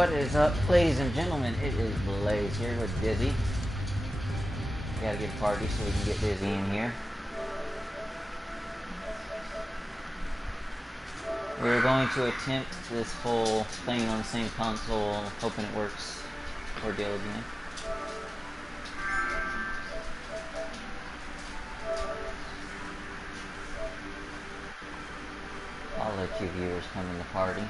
What is up, ladies and gentlemen? It is Blaze here with Dizzy. We gotta get a party so we can get Dizzy in here. We're going to attempt this whole playing on the same console, hoping it works ordeal again. I'll let you viewers come in the party.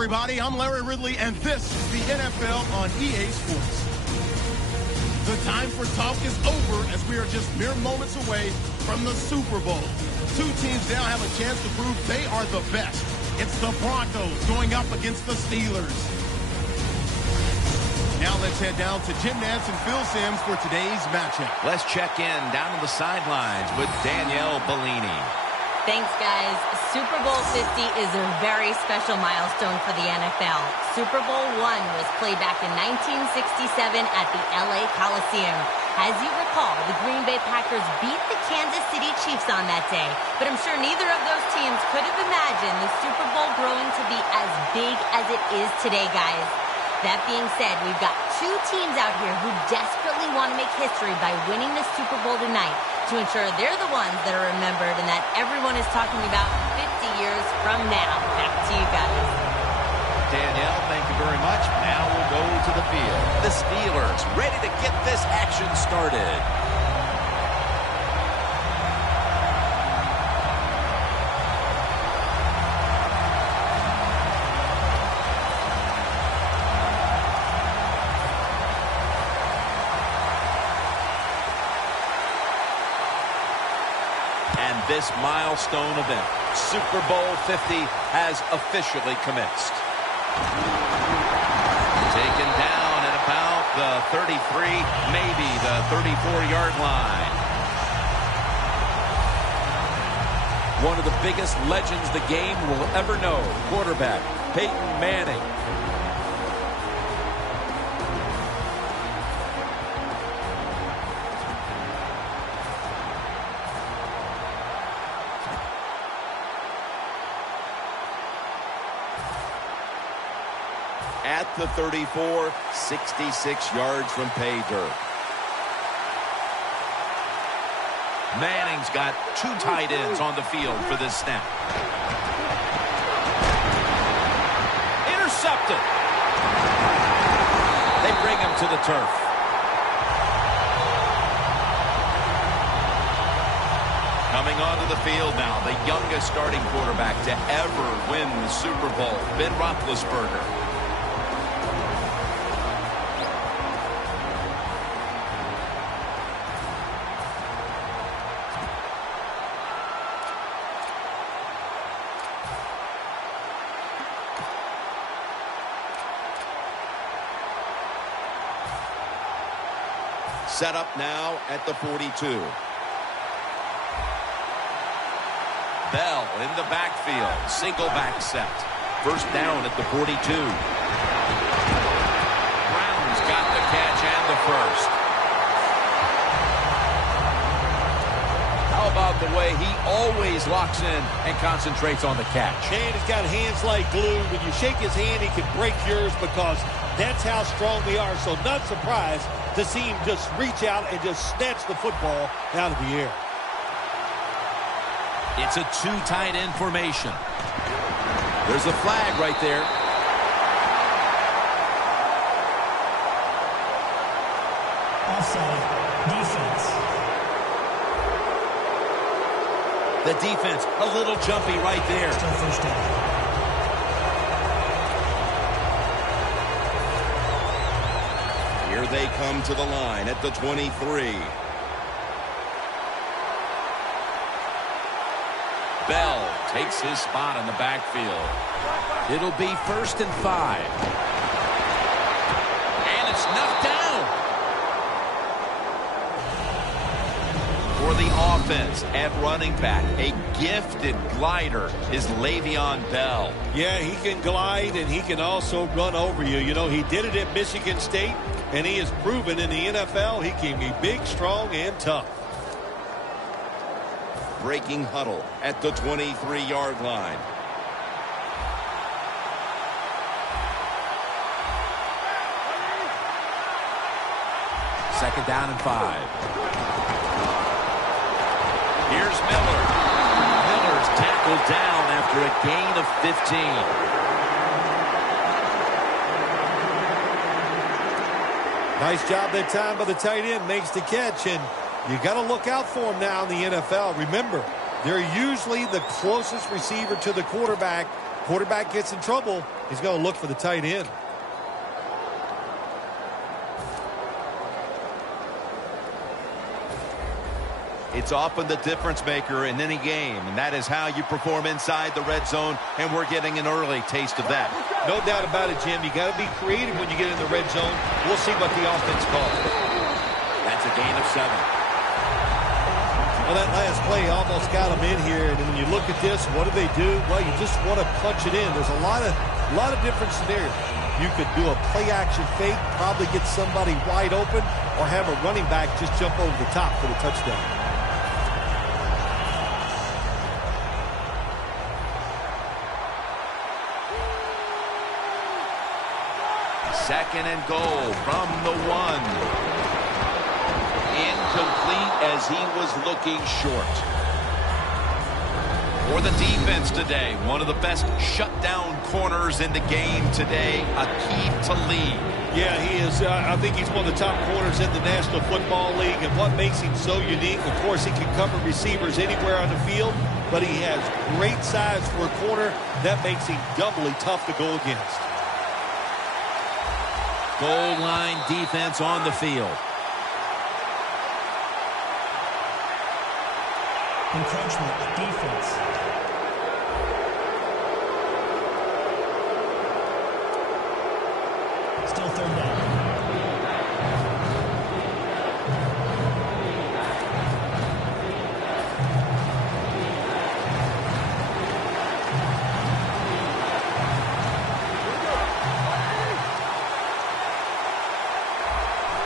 everybody, I'm Larry Ridley, and this is the NFL on EA Sports. The time for talk is over as we are just mere moments away from the Super Bowl. Two teams now have a chance to prove they are the best. It's the Broncos going up against the Steelers. Now let's head down to Jim Nantz and Phil Simms for today's matchup. Let's check in down on the sidelines with Danielle Bellini. Thanks, guys. Super Bowl 50 is a very special milestone for the NFL. Super Bowl I was played back in 1967 at the LA Coliseum. As you recall, the Green Bay Packers beat the Kansas City Chiefs on that day. But I'm sure neither of those teams could have imagined the Super Bowl growing to be as big as it is today, guys. That being said, we've got two teams out here who desperately want to make history by winning the Super Bowl tonight to ensure they're the ones that are remembered and that everyone is talking about 50 years from now. Back to you guys. Danielle, thank you very much. Now we'll go to the field. The Steelers ready to get this action started. And this milestone event, Super Bowl 50, has officially commenced. Taken down at about the 33, maybe the 34-yard line. One of the biggest legends the game will ever know, quarterback Peyton Manning. At the 34, 66 yards from pay dirt. Manning's got two tight ends on the field for this snap. Intercepted. They bring him to the turf. Coming onto the field now, the youngest starting quarterback to ever win the Super Bowl, Ben Roethlisberger. Set up now at the 42. Bell in the backfield. Single back set. First down at the 42. Brown's got the catch and the first. How about the way he always locks in and concentrates on the catch? Man, he's got hands like glue. When you shake his hand, he can break yours because that's how strong they are. So not surprised to see him just reach out and just snatch the football out of the air. It's a two tight end formation. There's a flag right there. Offside. Defense. The defense, a little jumpy right there. Still first down. Here they come to the line at the 23. Bell takes his spot in the backfield. It'll be 1st and 5. And it's knocked down. For the offense at running back, a gifted glider is Le'Veon Bell. Yeah, he can glide and he can also run over you. You know, he did it at Michigan State, and he has proven in the NFL he can be big, strong, and tough. Breaking huddle at the 23-yard line. Second down and 5. Here's Miller. Miller's tackled down after a gain of 15. Nice job that time by the tight end. Makes the catch, and you got to look out for him now in the NFL. Remember, they're usually the closest receiver to the quarterback Quarterback gets in trouble, he's going to look for the tight end. It's often the difference maker in any game, and that is how you perform inside the red zone, and we're getting an early taste of that. No doubt about it, Jim. You got to be creative when you get in the red zone. We'll see what the offense calls. That's a gain of 7. Well, that last play almost got them in here, and when you look at this, what do they do? Well, you just want to punch it in. There's a lot of different scenarios. You could do a play-action fake, probably get somebody wide open, or have a running back just jump over the top for the touchdown. Second and goal from the 1. Incomplete as he was looking short. For the defense today, one of the best shutdown corners in the game today, a key to lead. Yeah, he is. I think he's one of the top corners in the National Football League, and what makes him so unique, of course, he can cover receivers anywhere on the field, but he has great size for a corner. That makes him doubly tough to go against. Goal line defense on the field. Encroachment defense. Still third down.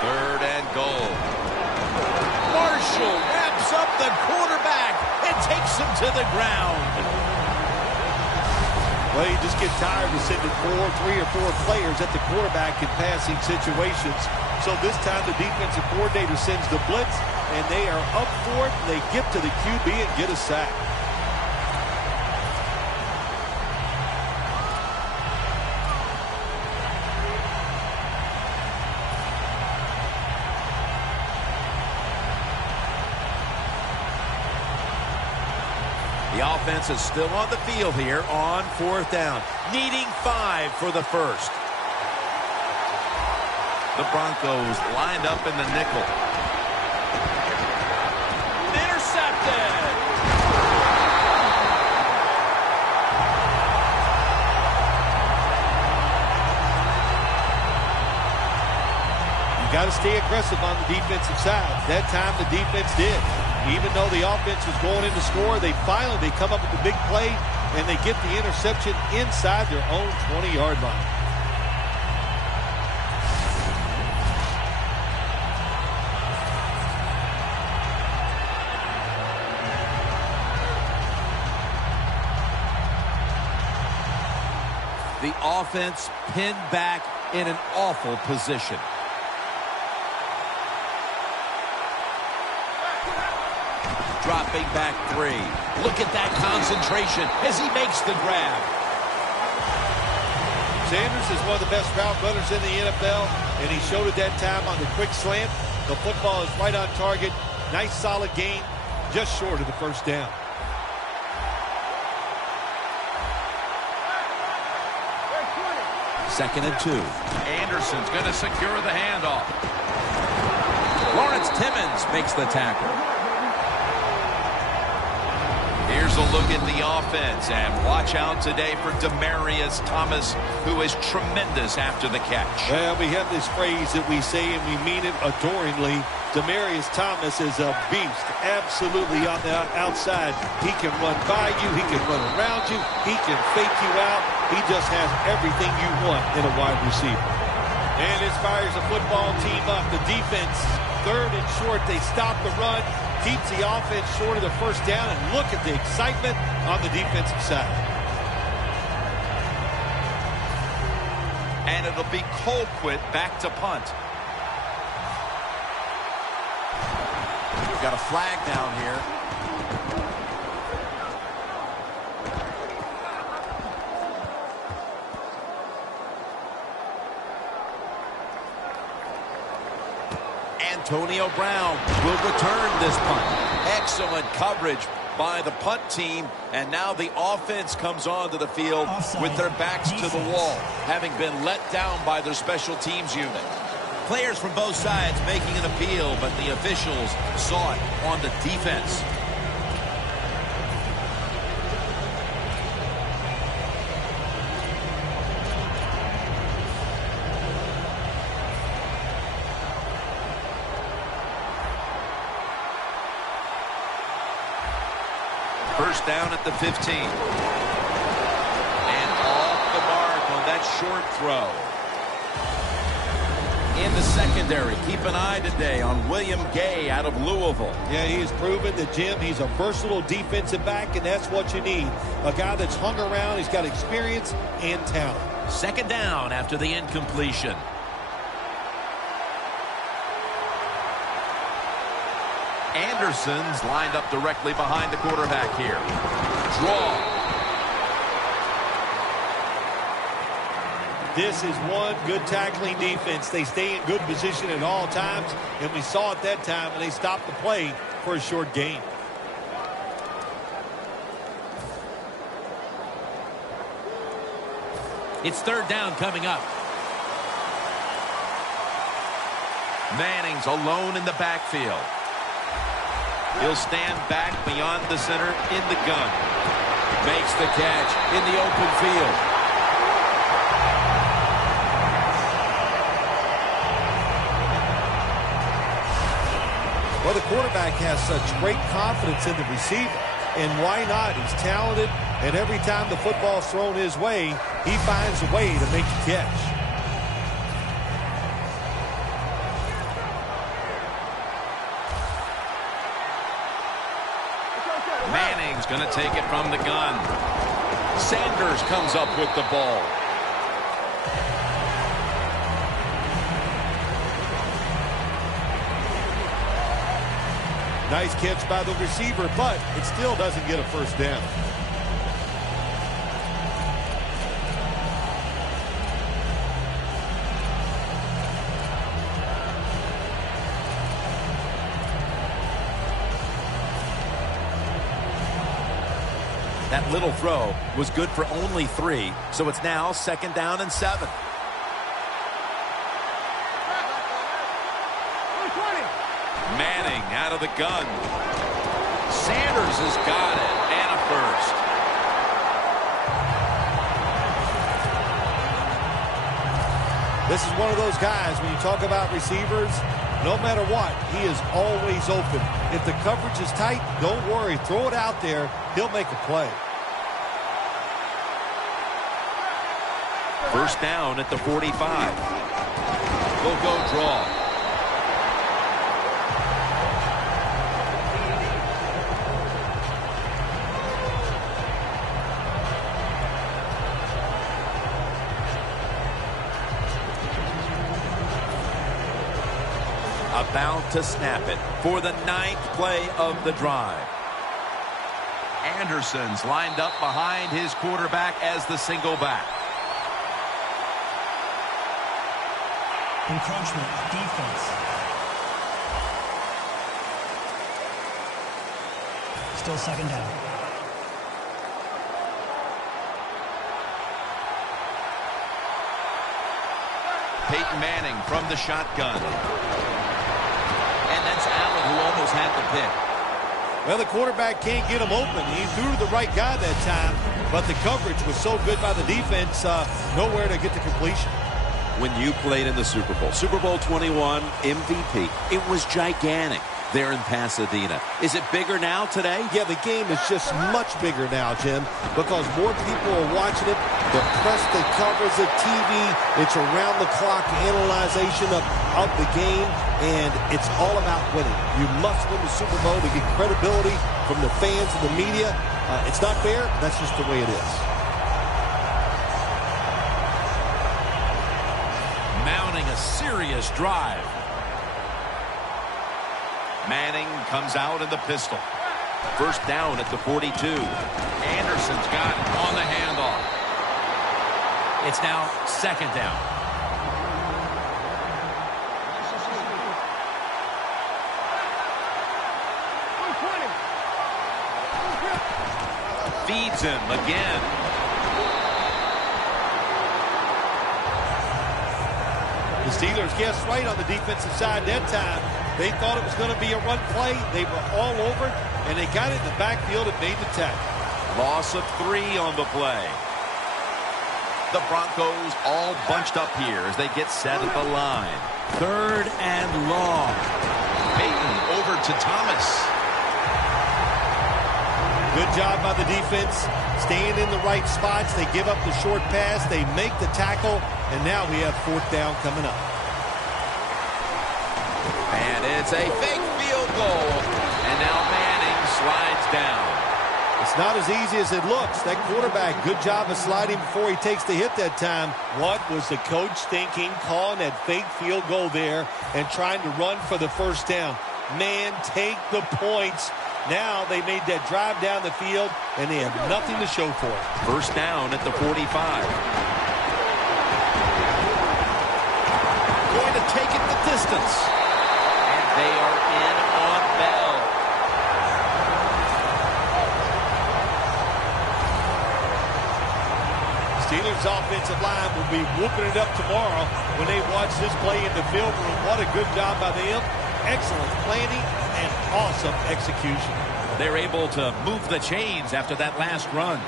Third and goal. Marshall wraps up the quarterback and takes him to the ground. Well, you just get tired of sending 3 or 4 players at the quarterback in passing situations. So this time the defensive coordinator sends the blitz, and they are up for it. They get to the QB and get a sack. The offense is still on the field here on 4th down, needing 5 for the first. The Broncos lined up in the nickel. Intercepted! You got to stay aggressive on the defensive side. That time the defense did. Even though the offense was going in to score, they come up with the big play, and they get the interception inside their own 20-yard line. The offense pinned back in an awful position. Dropping back 3. Look at that concentration as he makes the grab. Sanders is one of the best route runners in the NFL, and he showed it that time on the quick slant. The football is right on target. Nice, solid gain, just short of the first down. Second and 2. Anderson's going to secure the handoff. Lawrence Timmons makes the tackle. Here's a look at the offense, and watch out today for Demaryius Thomas, who is tremendous after the catch. Well, we have this phrase that we say, and we mean it adoringly. Demaryius Thomas is a beast, absolutely on the outside. He can run by you, he can run around you, he can fake you out. He just has everything you want in a wide receiver. And it fires a football team up. The defense, 3rd and short, they stop the run. Keeps the offense short of the first down, and look at the excitement on the defensive side. And it'll be Colquitt back to punt. We've got a flag down here. Antonio Brown will return this punt. Excellent coverage by the punt team, and now the offense comes onto the field Offside. with their backs to the wall, having been let down by their special teams unit. Players from both sides making an appeal, but the officials saw it on the defense. First down at the 15. And off the mark on that short throw. In the secondary, keep an eye today on William Gay out of Louisville. Yeah, he has proven that, Jim, he's a versatile defensive back, and that's what you need. A guy that's hung around, he's got experience and talent. Second down after the incompletion. Anderson's lined up directly behind the quarterback here. Draw. This is one good tackling defense. They stay in good position at all times, and we saw it that time, and they stopped the play for a short gain. It's third down coming up. Manning's alone in the backfield. He'll stand back beyond the center in the gun. Makes the catch in the open field. Well, the quarterback has such great confidence in the receiver. And why not? He's talented, and every time the football's thrown his way, he finds a way to make the catch. Manning's going to take it from the gun. Sanders comes up with the ball. Nice catch by the receiver, but it still doesn't get a first down. That little throw was good for only 3, so it's now second down and 7. Manning out of the gun. Sanders has got it, and a first. This is one of those guys, when you talk about receivers, no matter what, he is always open. If the coverage is tight, don't worry. Throw it out there. He'll make a play. First down at the 45. We'll go draw. About to snap it for the 9th play of the drive. Anderson's lined up behind his quarterback as the single back. Encroachment, defense. Still second down. Peyton Manning from the shotgun. And that's Allen who almost had the pick. Well, the quarterback can't get him open. He threw to the right guy that time, but the coverage was so good by the defense, nowhere to get the completion. When you played in the Super Bowl 21 MVP, it was gigantic there in Pasadena. Is it bigger now today? Yeah, the game is just much bigger now, Jim, because more people are watching it. The press that covers it, TV, it's around-the-clock analyzation of the game, and it's all about winning. You must win the Super Bowl to get credibility from the fans and the media. It's not fair. That's just the way it is. Mounting a serious drive. Manning comes out in the pistol. First down at the 42. Anderson's got it on the handoff. It's now second down. feeds him again. The Steelers guessed right on the defensive side that time. They thought it was going to be a run play. They were all over it, and they got it in the backfield and made the tackle. Loss of 3 on the play. The Broncos all bunched up here as they get set at the line. 3rd and long. Peyton over to Thomas. Good job by the defense, staying in the right spots. They give up the short pass. They make the tackle, and now we have 4th down coming up. And it's a fake field goal. And now Manning slides down. It's not as easy as it looks. That quarterback, good job of sliding before he takes the hit that time. What was the coach thinking, calling that fake field goal there and trying to run for the 1st down? Man, take the points. Now they made that drive down the field, and they have nothing to show for it. 1st down at the 45. Going to take it the distance. And they are in on Bell. Steelers offensive line will be whooping it up tomorrow when they watch this play in the film room. What a good job by them. Excellent planning and awesome execution. They're able to move the chains after that last run.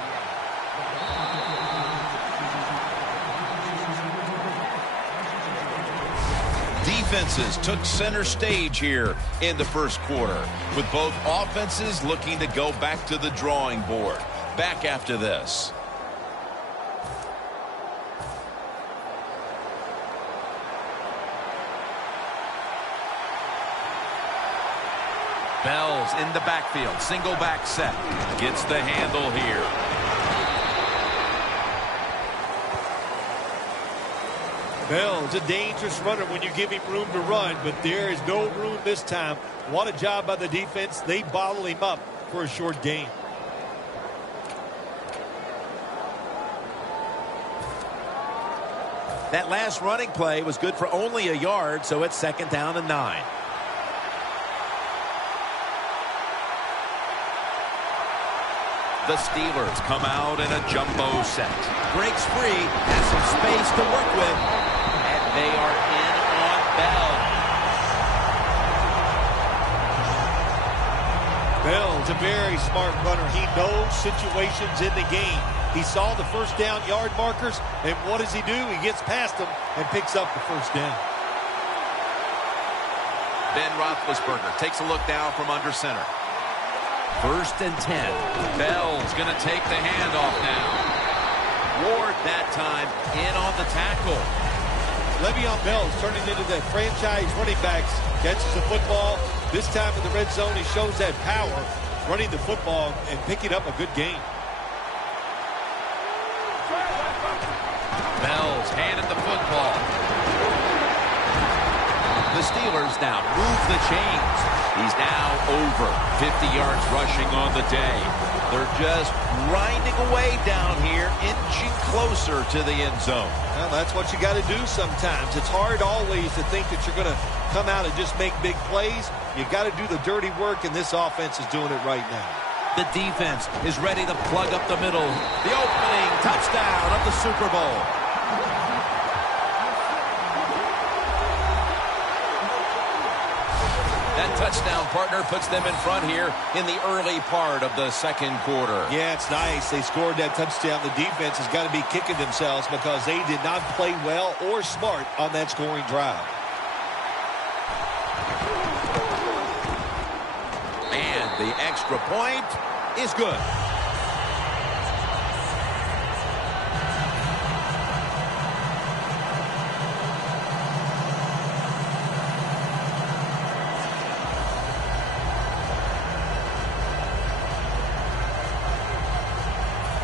Defenses took center stage here in the 1st quarter, with both offenses looking to go back to the drawing board. Back after this. Bell's in the backfield. Single back set. Gets the handle here. Bell's a dangerous runner when you give him room to run, but there is no room this time. What a job by the defense. They bottle him up for a short gain. That last running play was good for only a yard, so it's 2nd down and 9. The Steelers come out in a jumbo set. Breaks free, has some space to work with. And they are in on Bell. Bell's a very smart runner. He knows situations in the game. He saw the 1st down yard markers, and what does he do? He gets past them and picks up the 1st down. Ben Roethlisberger takes a look down from under center. 1st and 10. Bell's going to take the handoff now. Ward that time in on the tackle. Le'Veon Bell's turning into that franchise running backs. Catches the football. This time in the red zone, he shows that power, running the football and picking up a good game. Bell's handed the football. The Steelers now move the chains. He's now over 50 yards rushing on the day. They're just grinding away down here, inching closer to the end zone. Well, that's what you got to do sometimes. It's hard always to think that you're going to come out and just make big plays. You got to do the dirty work, and this offense is doing it right now. The defense is ready to plug up the middle. The opening touchdown of the Super Bowl. That touchdown, partner, puts them in front here in the early part of the 2nd quarter. Yeah, it's nice. They scored that touchdown. The defense has got to be kicking themselves because they did not play well or smart on that scoring drive. And the extra point is good.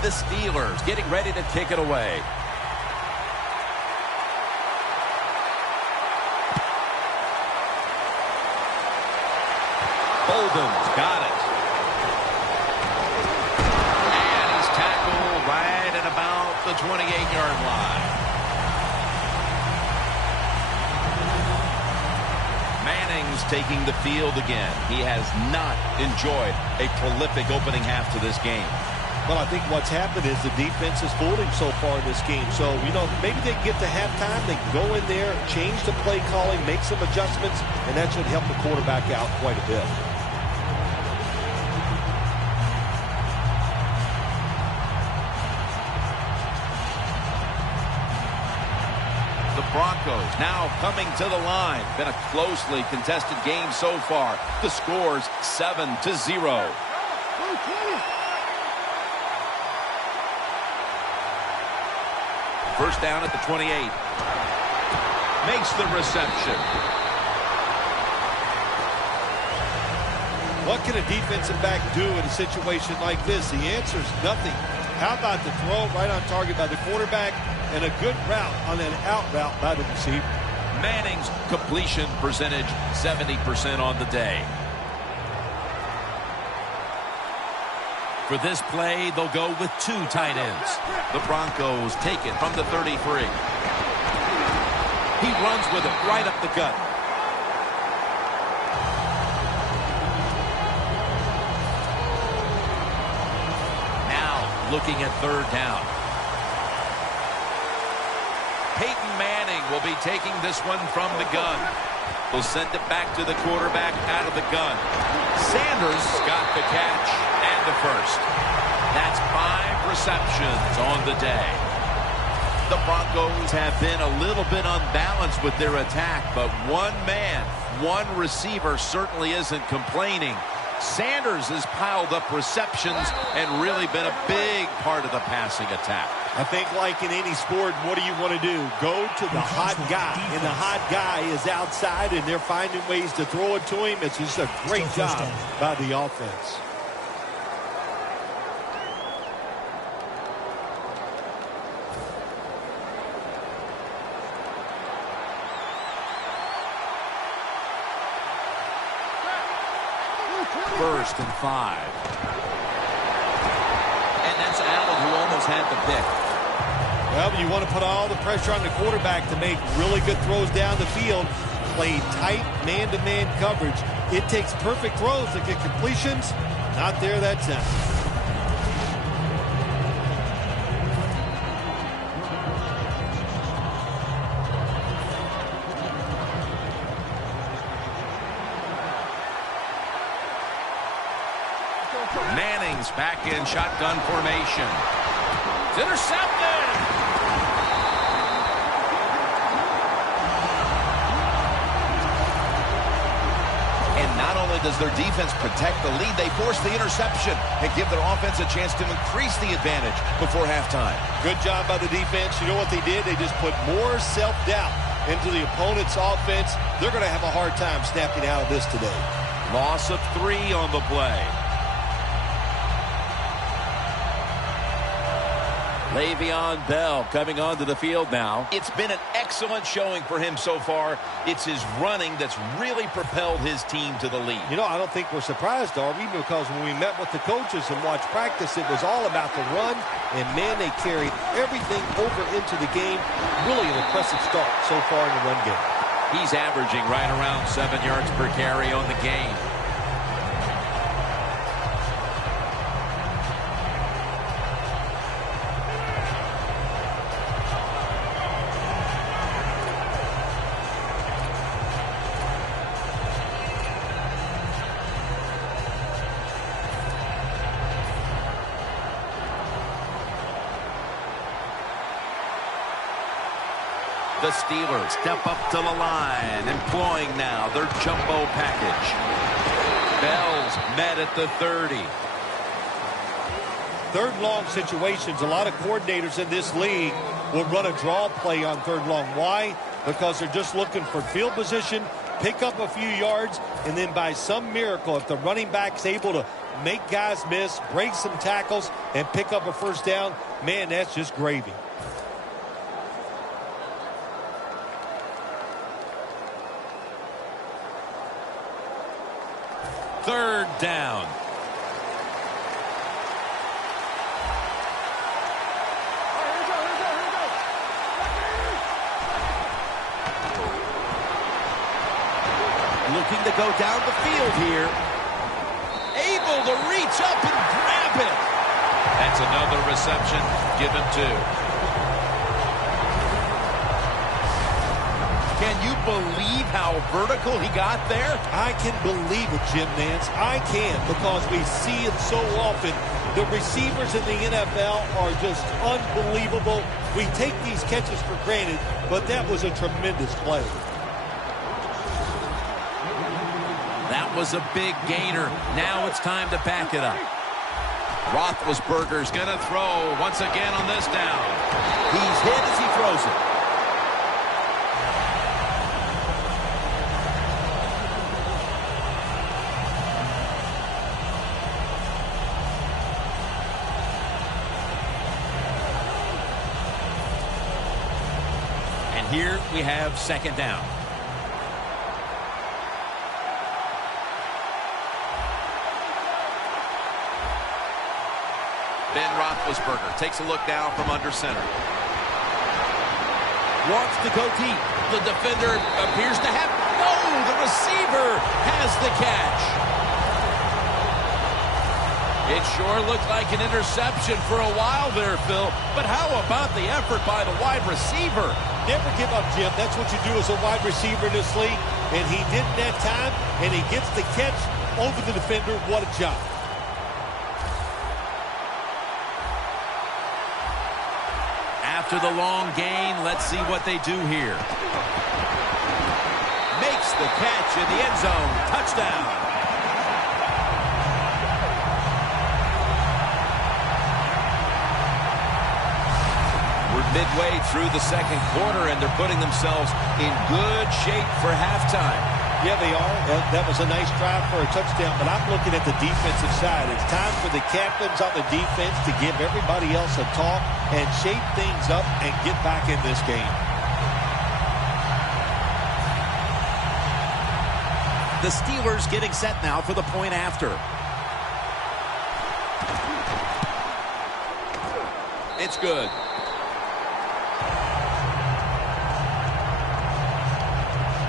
The Steelers getting ready to kick it away. Bolden's got it. And he's tackled right at about the 28-yard line. Manning's taking the field again. He has not enjoyed a prolific opening half to this game. Well, I think what's happened is the defense has fooled him so far in this game. So, you know, maybe they can get to halftime. They can go in there, change the play calling, make some adjustments, and that should help the quarterback out quite a bit. The Broncos now coming to the line. Been a closely contested game so far. The score's 7-0. First down at the 28. Makes the reception. What can a defensive back do in a situation like this? The answer is nothing. How about the throw right on target by the quarterback and a good route on an out route by the receiver? Manning's completion percentage 70% on the day. For this play, they'll go with 2 tight ends. The Broncos take it from the 33. He runs with it right up the gut. Now looking at third down. Peyton Manning will be taking this one from the gun. Will send it back to the quarterback out of the gun. Sanders got the catch and the first. That's 5 receptions on the day. The Broncos have been a little bit unbalanced with their attack, but one man, one receiver certainly isn't complaining. Sanders has piled up receptions and really been a big part of the passing attack. I think like in any sport, what do you want to do? Go to the hot guy, and the hot guy is outside, and they're finding ways to throw it to him. It's just a great job by the offense. First and 5. And that's Allen who almost had the pick. Well, you want to put all the pressure on the quarterback to make really good throws down the field. Play tight man-to-man coverage. It takes perfect throws to get completions. Not there that time. Manning's back in shotgun formation. It's intercepted. And not only does their defense protect the lead, they force the interception and give their offense a chance to increase the advantage before halftime. Good job by the defense. You know what they did? They just put more self-doubt into the opponent's offense. They're going to have a hard time snapping out of this today. Loss of 3 on the play. Le'Veon Bell coming onto the field now. It's been an excellent showing for him so far. It's his running that's really propelled his team to the lead. You know, I don't think we're surprised, are we? Because when we met with the coaches and watched practice, it was all about the run. And, man, they carried everything over into the game. Really an impressive start so far in the run game. He's averaging right around 7 yards per carry on the game. The Steelers step up to the line, employing now their jumbo package. Bell's met at the 30. Third long situations, a lot of coordinators in this league will run a draw play on third long. Why? Because they're just looking for field position, pick up a few yards, and then by some miracle, if the running back's able to make guys miss, break some tackles, and pick up a first down, man, that's just gravy. Third down. Looking to go down the field here. Able to reach up and grab it. And That's another reception. Give him 2. Can you believe how vertical he got there? I can believe it, Jim Nance. I can, because we see it so often. The receivers in the NFL are just unbelievable. We take these catches for granted, but that was a tremendous play. That was a big gainer. Now it's time to back it up. Roethlisberger's going to throw once again on this down. He's hit as he throws it. Here we have second down. Ben Roethlisberger takes a look down from under center. Wants to go deep. The defender appears to have... No! The receiver has the catch. It sure looked like an interception for a while there, Phil. But how about the effort by the wide receiver? Never give up, Jim. That's what you do as a wide receiver in this league. And he didn't that time, and he gets the catch over the defender. What a job. After the long gain, let's see what they do here. Makes the catch in the end zone. Touchdown. Midway through the second quarter, and they're putting themselves in good shape for halftime. Yeah, they are. That was a nice drive for a touchdown, but I'm looking at the defensive side. It's time for the captains on the defense to give everybody else a talk and shape things up and get back in this game. The Steelers getting set now for the point after. It's good.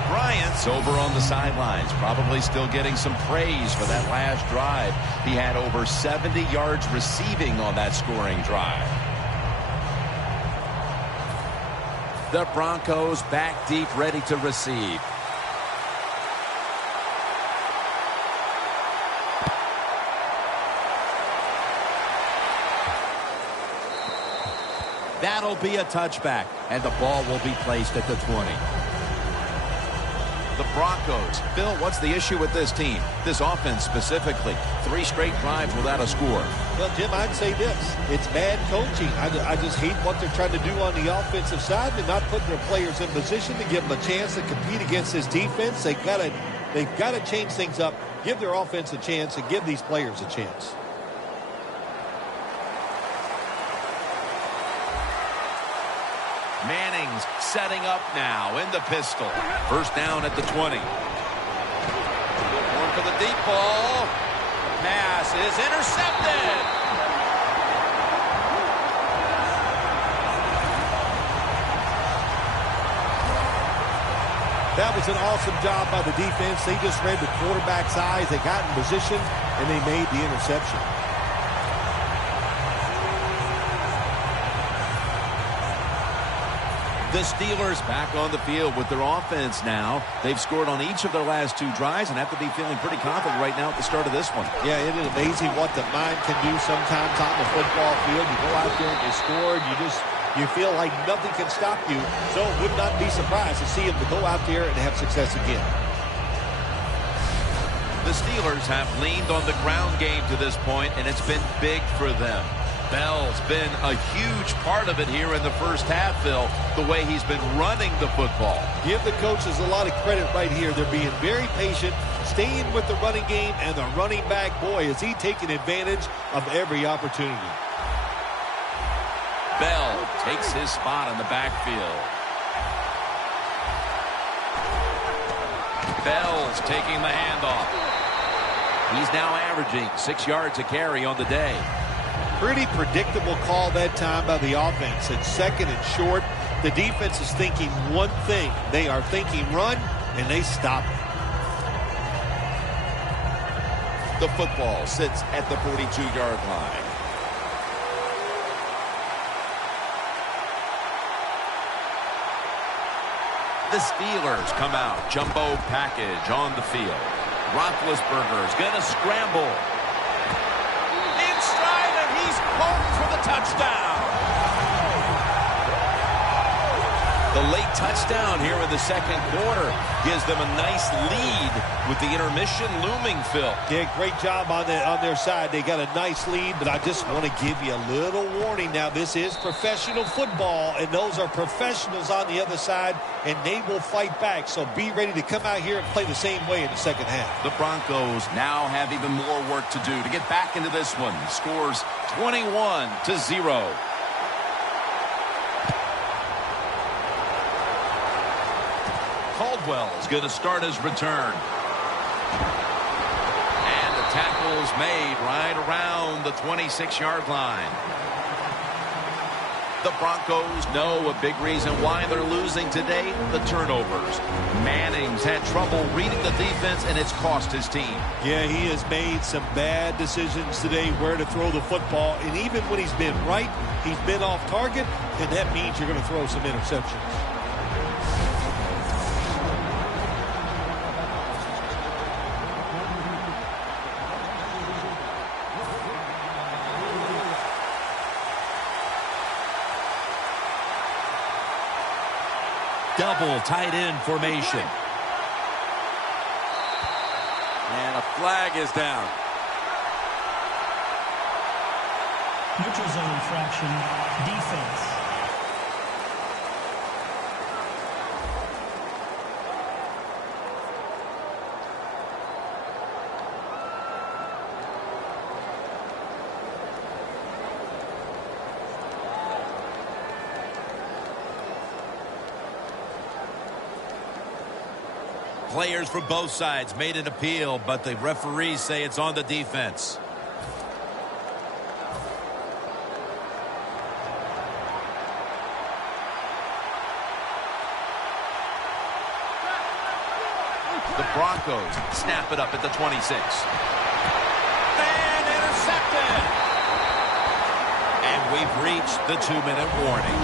Bryant's over on the sidelines, probably still getting some praise for that last drive. He had over 70 yards receiving on that scoring drive. The Broncos back deep, ready to receive. That'll be a touchback, and the ball will be placed at the 20. The Broncos. Bill, what's the issue with this team? This offense specifically. 3 straight drives without a score. Well, Jim, I'd say this. It's bad coaching. I just hate what they're trying to do on the offensive side. They're not putting their players in position to give them a chance to compete against this defense. They've got to change things up, give their offense a chance, and give these players a chance. Manning's setting up now in the pistol. First down at the 20. Going for the deep ball. Pass is intercepted. That was an awesome job by the defense. They just read the quarterback's eyes. They got in position, and they made the interception. The Steelers back on the field with their offense now. They've scored on each of their last 2 drives and have to be feeling pretty confident right now at the start of this one. Yeah, it is amazing what the mind can do sometimes on the football field. You go out there and you score, and you feel like nothing can stop you. So would not be surprised to see them to go out there and have success again. The Steelers have leaned on the ground game to this point, and it's been big for them. Bell's been a huge part of it here in the first half, Phil, the way he's been running the football. Give the coaches a lot of credit right here. They're being very patient, staying with the running game, and the running back, boy, is he taking advantage of every opportunity. Bell takes his spot in the backfield. Bell's taking the handoff. He's now averaging 6 yards a carry on the day. Pretty predictable call that time by the offense. It's second and short. The defense is thinking one thing. They are thinking run, and they stop it. The football sits at the 42-yard line. The Steelers come out. Jumbo package on the field. Roethlisberger's going to scramble. In stride, and he's home for the touchdown. The late touchdown here in the second quarter gives them a nice lead with the intermission looming, Phil. Yeah, great job on their side. They got a nice lead, but I just want to give you a little warning now. This is professional football, and those are professionals on the other side, and they will fight back. So be ready to come out here and play the same way in the second half. The Broncos now have even more work to do to get back into this one. Scores 21-0. Caldwell is going to start his return. And the tackle's made right around the 26-yard line. The Broncos know a big reason why they're losing today, the turnovers. Manning's had trouble reading the defense, and it's cost his team. Yeah, he has made some bad decisions today where to throw the football. And even when he's been right, he's been off target, and that means you're going to throw some interceptions. Double tight end formation. And a flag is down. Neutral zone infraction, defense. Players from both sides made an appeal, but the referees say it's on the defense. The Broncos snap it up at the 26. And intercepted. And we've reached the 2-minute warning.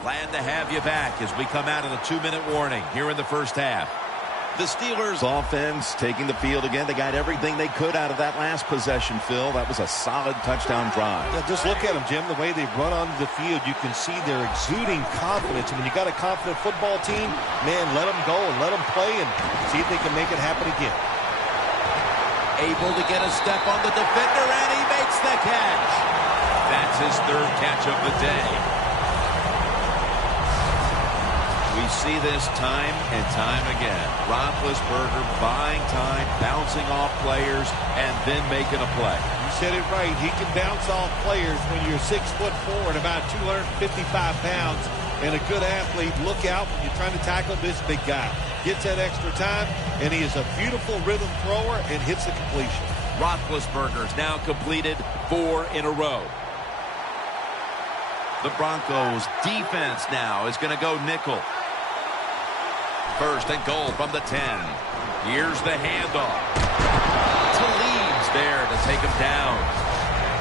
Glad to have you back as we come out of the 2-minute warning here in the first half. The Steelers offense taking the field again. They got everything they could out of that last possession, Phil. That was a solid touchdown drive. Yeah, just look at them, Jim. The way they run onto the field, you can see they're exuding confidence. And when you got a confident football team, man, let them go and let them play and see if they can make it happen again. Able to get a step on the defender, and he makes the catch. That's his third catch of the day. We see this time and time again. Roethlisberger buying time, bouncing off players, and then making a play. You said it right. He can bounce off players when you're 6'4" and about 255 pounds and a good athlete. Look out when you're trying to tackle this big guy. Gets that extra time, and he is a beautiful rhythm thrower and hits the completion. Roethlisberger's now completed 4 in a row. The Broncos defense now is going to go nickel. First and goal from the 10. Here's the handoff. Talib's there to take him down.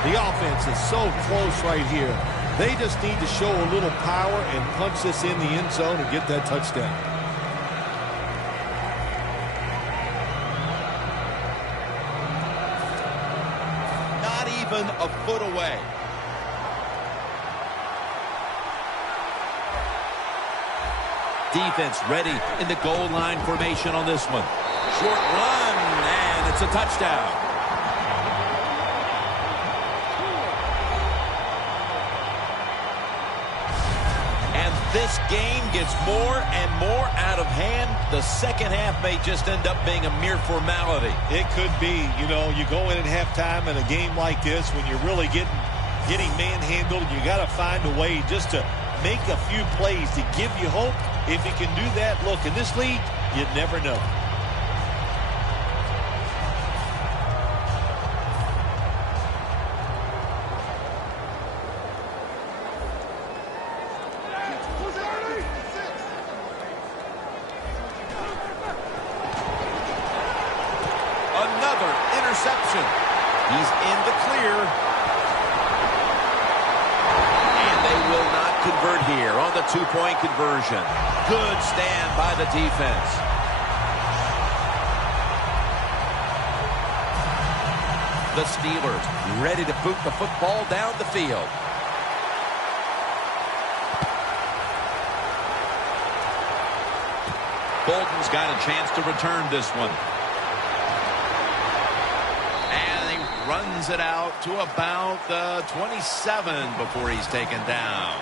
The offense is so close right here. They just need to show a little power and punch this in the end zone and get that touchdown. Not even a foot away. Defense ready in the goal line formation on this one. Short run, and it's a touchdown. And this game gets more and more out of hand. The second half may just end up being a mere formality. It could be. You know, you go in at halftime in a game like this when you're really getting manhandled, you got to find a way just to make a few plays to give you hope. If you can do that, look, in this league, you never know. He's in the clear. And they will not convert here on the two-point conversion. Good stand by the defense. The Steelers ready to boot the football down the field. Bolden's got a chance to return this one. And he runs it out to about the 27 before he's taken down.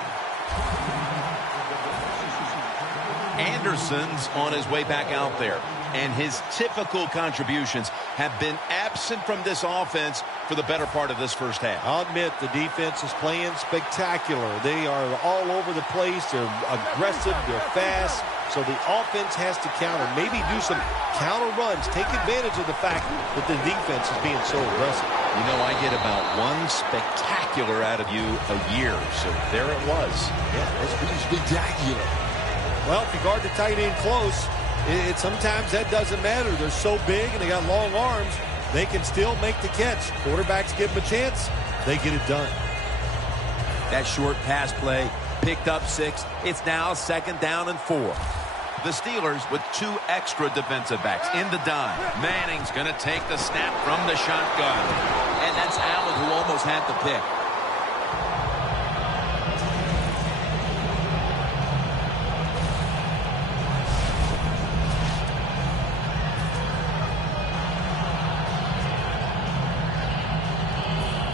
Anderson's on his way back out there. And his typical contributions have been absent from this offense for the better part of this first half. I'll admit the defense is playing spectacular. They are all over the place. They're aggressive. They're fast. So the offense has to counter. Maybe do some counter runs. Take advantage of the fact that the defense is being so aggressive. You know, I get about one spectacular out of you a year. So there it was. Yeah, that's pretty spectacular. Well, if you guard the tight end close, sometimes that doesn't matter. They're so big and they got long arms, they can still make the catch. Quarterbacks give them a chance, they get it done. That short pass play picked up 6. It's now 2nd down and 4. The Steelers with 2 extra defensive backs in the dime. Manning's going to take the snap from the shotgun. And that's Allen who almost had the pick.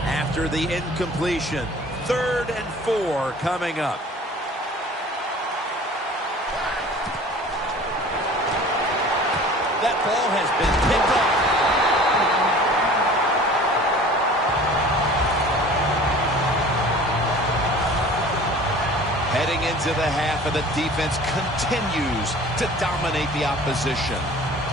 After the incompletion, 3rd and 4 coming up. That ball has been picked up. Heading into the half, and the defense continues to dominate the opposition.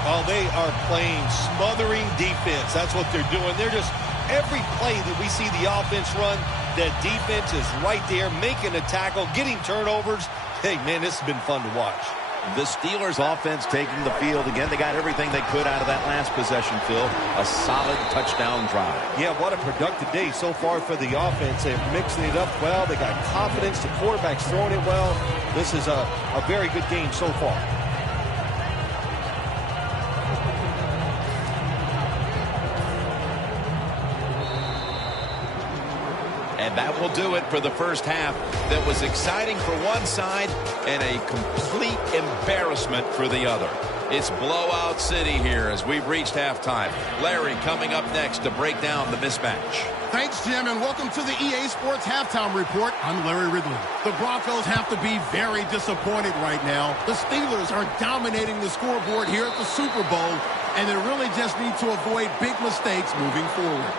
Oh, they are playing smothering defense. That's what they're doing. They're just, every play that we see the offense run, the defense is right there making a tackle, getting turnovers. Hey, man, this has been fun to watch. The Steelers offense taking the field again. They got everything they could out of that last possession, Phil. A solid touchdown drive. Yeah, what a productive day so far for the offense. They're mixing it up well. They got confidence. The quarterback's throwing it well. This is a very good game so far. And that will do it for the first half. That was exciting for one side and a complete embarrassment for the other. It's blowout city here as we've reached halftime. Larry coming up next to break down the mismatch. Thanks, Jim, and welcome to the EA Sports Halftime Report. I'm Larry Ridley. The Broncos have to be very disappointed right now. The Steelers are dominating the scoreboard here at the Super Bowl, and they really just need to avoid big mistakes moving forward.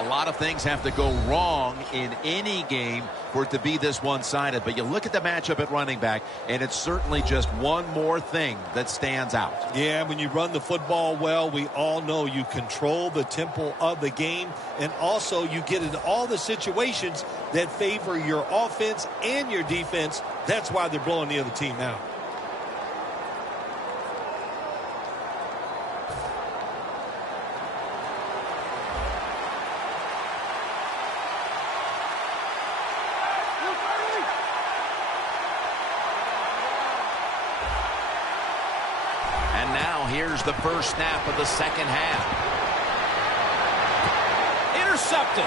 A lot of things have to go wrong in any game for it to be this one-sided. But you look at the matchup at running back, and it's certainly just one more thing that stands out. Yeah, when you run the football well, we all know you control the tempo of the game, and also you get into all the situations that favor your offense and your defense. That's why they're blowing the other team out. Here's the first snap of the second half. Intercepted.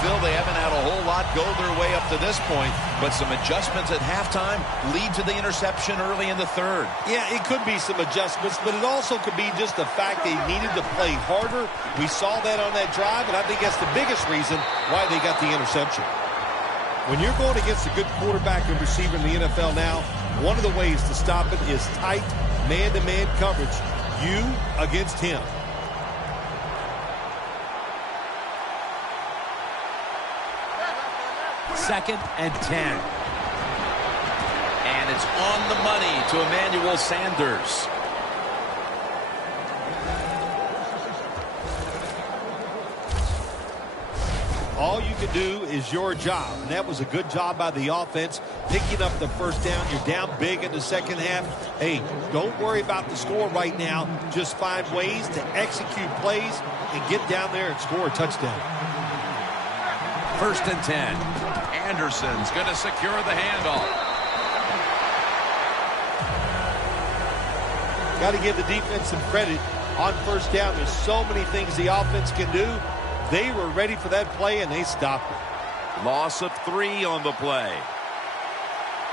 Phil, they haven't had a whole lot go their way up to this point, but some adjustments at halftime lead to the interception early in the third. Yeah, it could be some adjustments, but it also could be just the fact they needed to play harder. We saw that on that drive, and I think that's the biggest reason why they got the interception. When you're going against a good quarterback and receiver in the NFL now, one of the ways to stop it is tight man-to-man coverage. You against him. Second and 10. And it's on the money to Emmanuel Sanders. All you can do is your job, and that was a good job by the offense, picking up the first down. You're down big in the second half. Hey, don't worry about the score right now. Just find ways to execute plays and get down there and score a touchdown. 1st and 10. Anderson's going to secure the handoff. Got to give the defense some credit on first down. There's so many things the offense can do. They were ready for that play, and they stopped it. Loss of 3 on the play.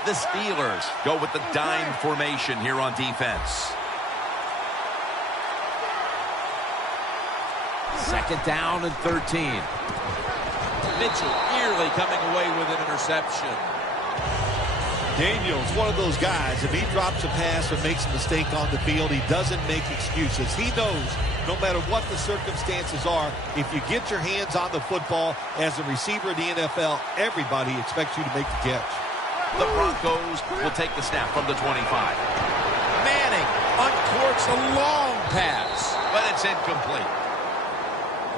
The Steelers go with the dime formation here on defense. 2nd down and 13. Mitchell nearly coming away with an interception. Daniel's one of those guys. If he drops a pass or makes a mistake on the field, he doesn't make excuses. He knows no matter what the circumstances are, if you get your hands on the football as a receiver in the NFL, everybody expects you to make the catch. The Broncos will take the snap from the 25. Manning uncorks a long pass, but it's incomplete.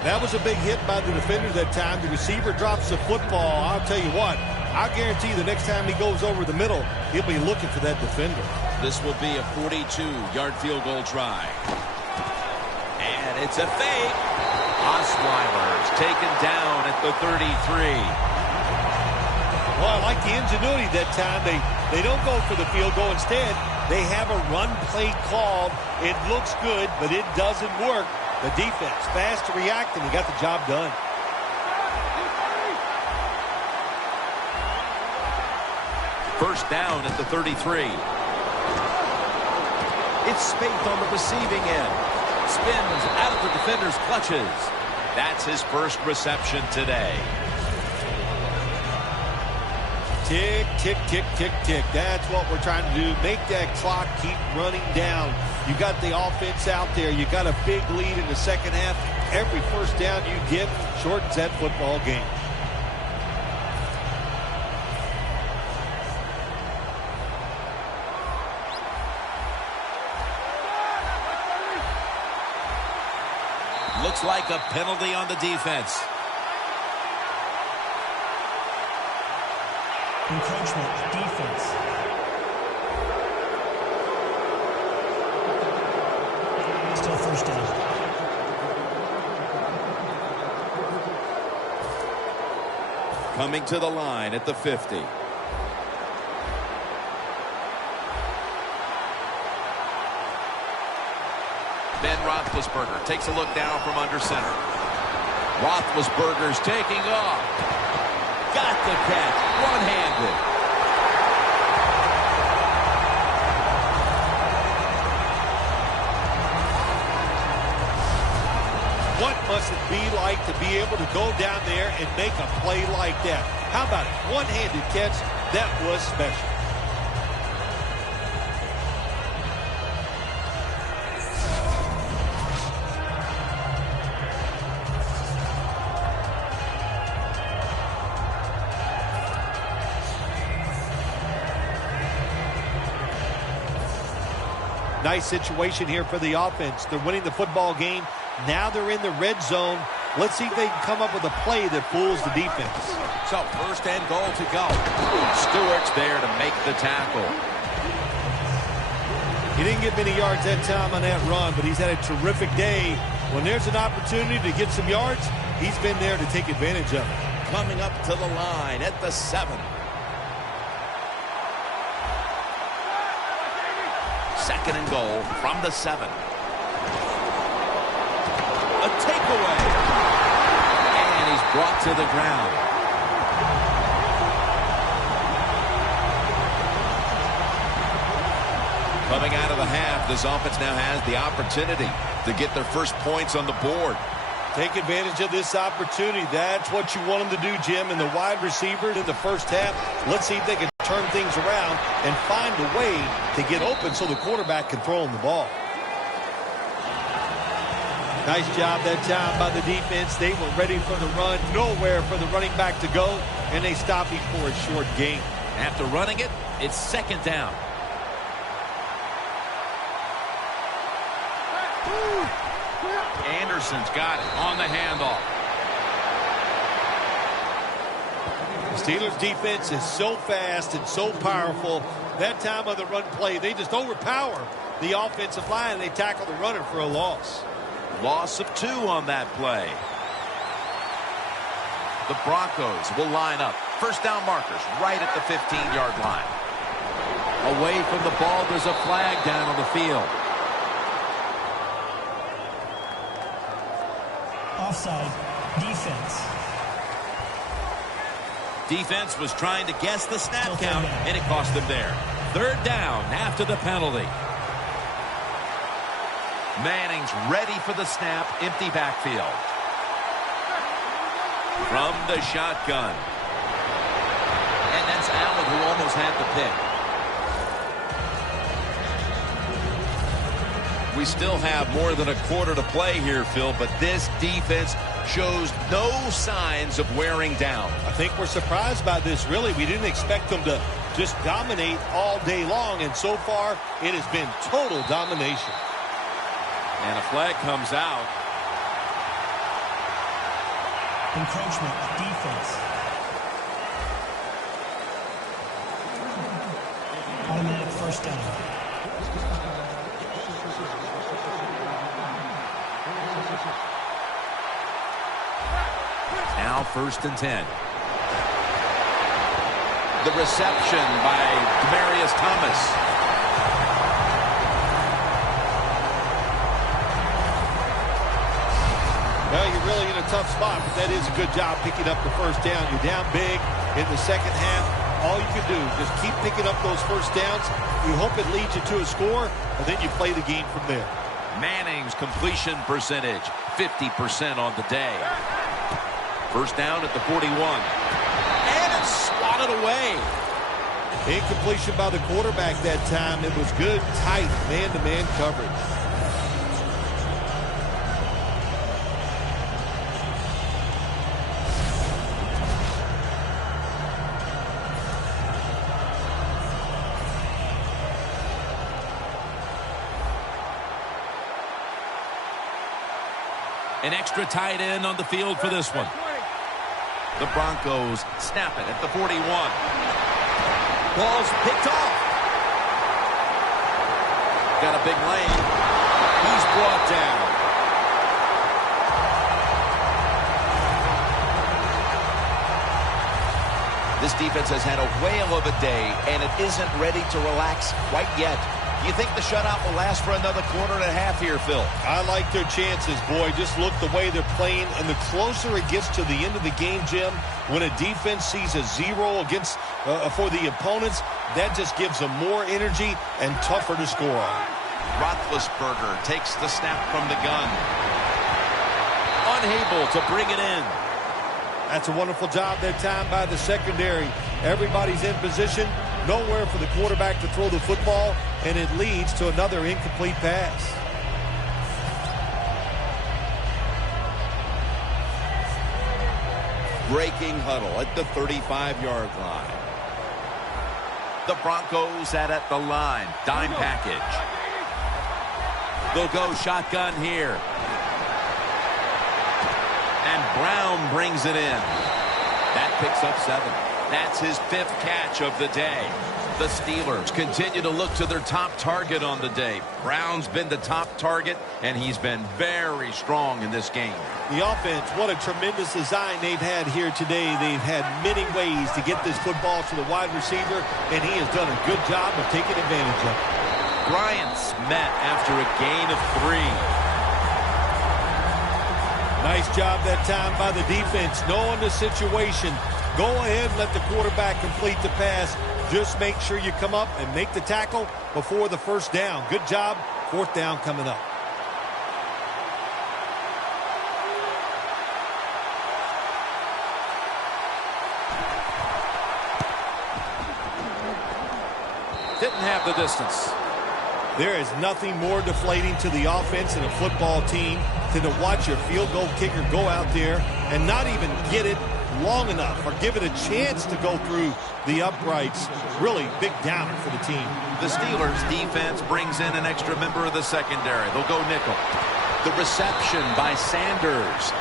That was a big hit by the defender that time. The receiver drops the football. I'll tell you what, I guarantee the next time he goes over the middle, he'll be looking for that defender. This will be a 42-yard field goal try. And it's a fake. Osweiler's taken down at the 33. Well, I like the ingenuity that time. They don't go for the field goal. Instead, they have a run play called. It looks good, but it doesn't work. The defense fast to react, and he got the job done. First down at the 33. It's Spaeth on the receiving end. Spins out of the defender's clutches. That's his first reception today. Tick, tick, tick, tick, tick. That's what we're trying to do. Make that clock keep running down. You got the offense out there. You got a big lead in the second half. Every first down you get shortens that football game. Looks like a penalty on the defense. Encroachment, defense. Still first down. Coming to the line at the 50. Ben Roethlisberger takes a look down from under center. Roethlisberger's taking off. Got the catch, one-handed. What must it be like to be able to go down there and make a play like that? How about it? One-handed catch. That was special. Nice situation here for the offense. They're winning the football game. Now they're in the red zone. Let's see if they can come up with a play that fools the defense. So, 1st and goal to go. Stewart's there to make the tackle. He didn't get many yards that time on that run, but he's had a terrific day. When there's an opportunity to get some yards, he's been there to take advantage of it. Coming up to the line at the 7. 2nd and goal from the 7. A takeaway. And he's brought to the ground. Coming out of the half, this offense now has the opportunity to get their first points on the board. Take advantage of this opportunity. That's what you want them to do, Jim. And the wide receiver in the first half, let's see if they can turn things around and find a way to get open so the quarterback can throw him the ball. Nice job that time by the defense. They were ready for the run, nowhere for the running back to go, and they stopped him for a short gain. After running it, it's 2nd down. Anderson's got it on the handoff. The Steelers defense is so fast and so powerful. That time of the run play, they just overpower the offensive line. They tackle the runner for a loss. Loss of 2 on that play. The Broncos will line up. First down markers right at the 15-yard line. Away from the ball, there's a flag down on the field. Offside. Defense. Defense was trying to guess the snap count, and it cost them there. Third down after the penalty. Manning's ready for the snap. Empty backfield. From the shotgun. And that's Allen who almost had the pick. We still have more than a quarter to play here, Phil, but this defense shows no signs of wearing down. I think we're surprised by this, really. We didn't expect them to just dominate all day long, and so far it has been total domination. And a flag comes out. Encroachment. Defense. Automatic first down. Now 1st and 10. The reception by Demaryius Thomas. Well, you're really in a tough spot, but that is a good job picking up the first down. You're down big in the second half. All you can do is just keep picking up those first downs. You hope it leads you to a score, and then you play the game from there. Manning's completion percentage, 50% on the day. First down at the 41. And it's swatted away. Incompletion by the quarterback that time. It was good, tight, man-to-man coverage. An extra tight end on the field for this one. The Broncos snap it at the 41. Ball's picked off. Got a big lane. He's brought down. This defense has had a whale of a day, and it isn't ready to relax quite yet. Do you think the shutout will last for another quarter and a half here, Phil? I like their chances, boy. Just look the way they're playing, and the closer it gets to the end of the game, Jim, when a defense sees a 0 against for the opponents, that just gives them more energy and tougher to score on. Roethlisberger takes the snap from the gun. Unable to bring it in. That's a wonderful job that time by the secondary. Everybody's in position. Nowhere for the quarterback to throw the football, and it leads to another incomplete pass. Breaking huddle at the 35-yard line. The Broncos at the line. Dime package. They'll go shotgun here. And Brown brings it in. That picks up 7. That's his 5th catch of the day. The Steelers continue to look to their top target on the day. Brown's been the top target, and he's been very strong in this game. The offense, what a tremendous design they've had here today. They've had many ways to get this football to the wide receiver, and he has done a good job of taking advantage of it. Bryant's met after a gain of 3. Nice job that time by the defense, knowing the situation. Go ahead and let the quarterback complete the pass. Just make sure you come up and make the tackle before the first down. Good job. 4th down coming up. Didn't have the distance. There is nothing more deflating to the offense and a football team than to watch your field goal kicker go out there and not even get it long enough or give it a chance to go through the uprights. Really big downer for the team. The Steelers defense brings in an extra member of the secondary. They'll go nickel. The reception by Sanders.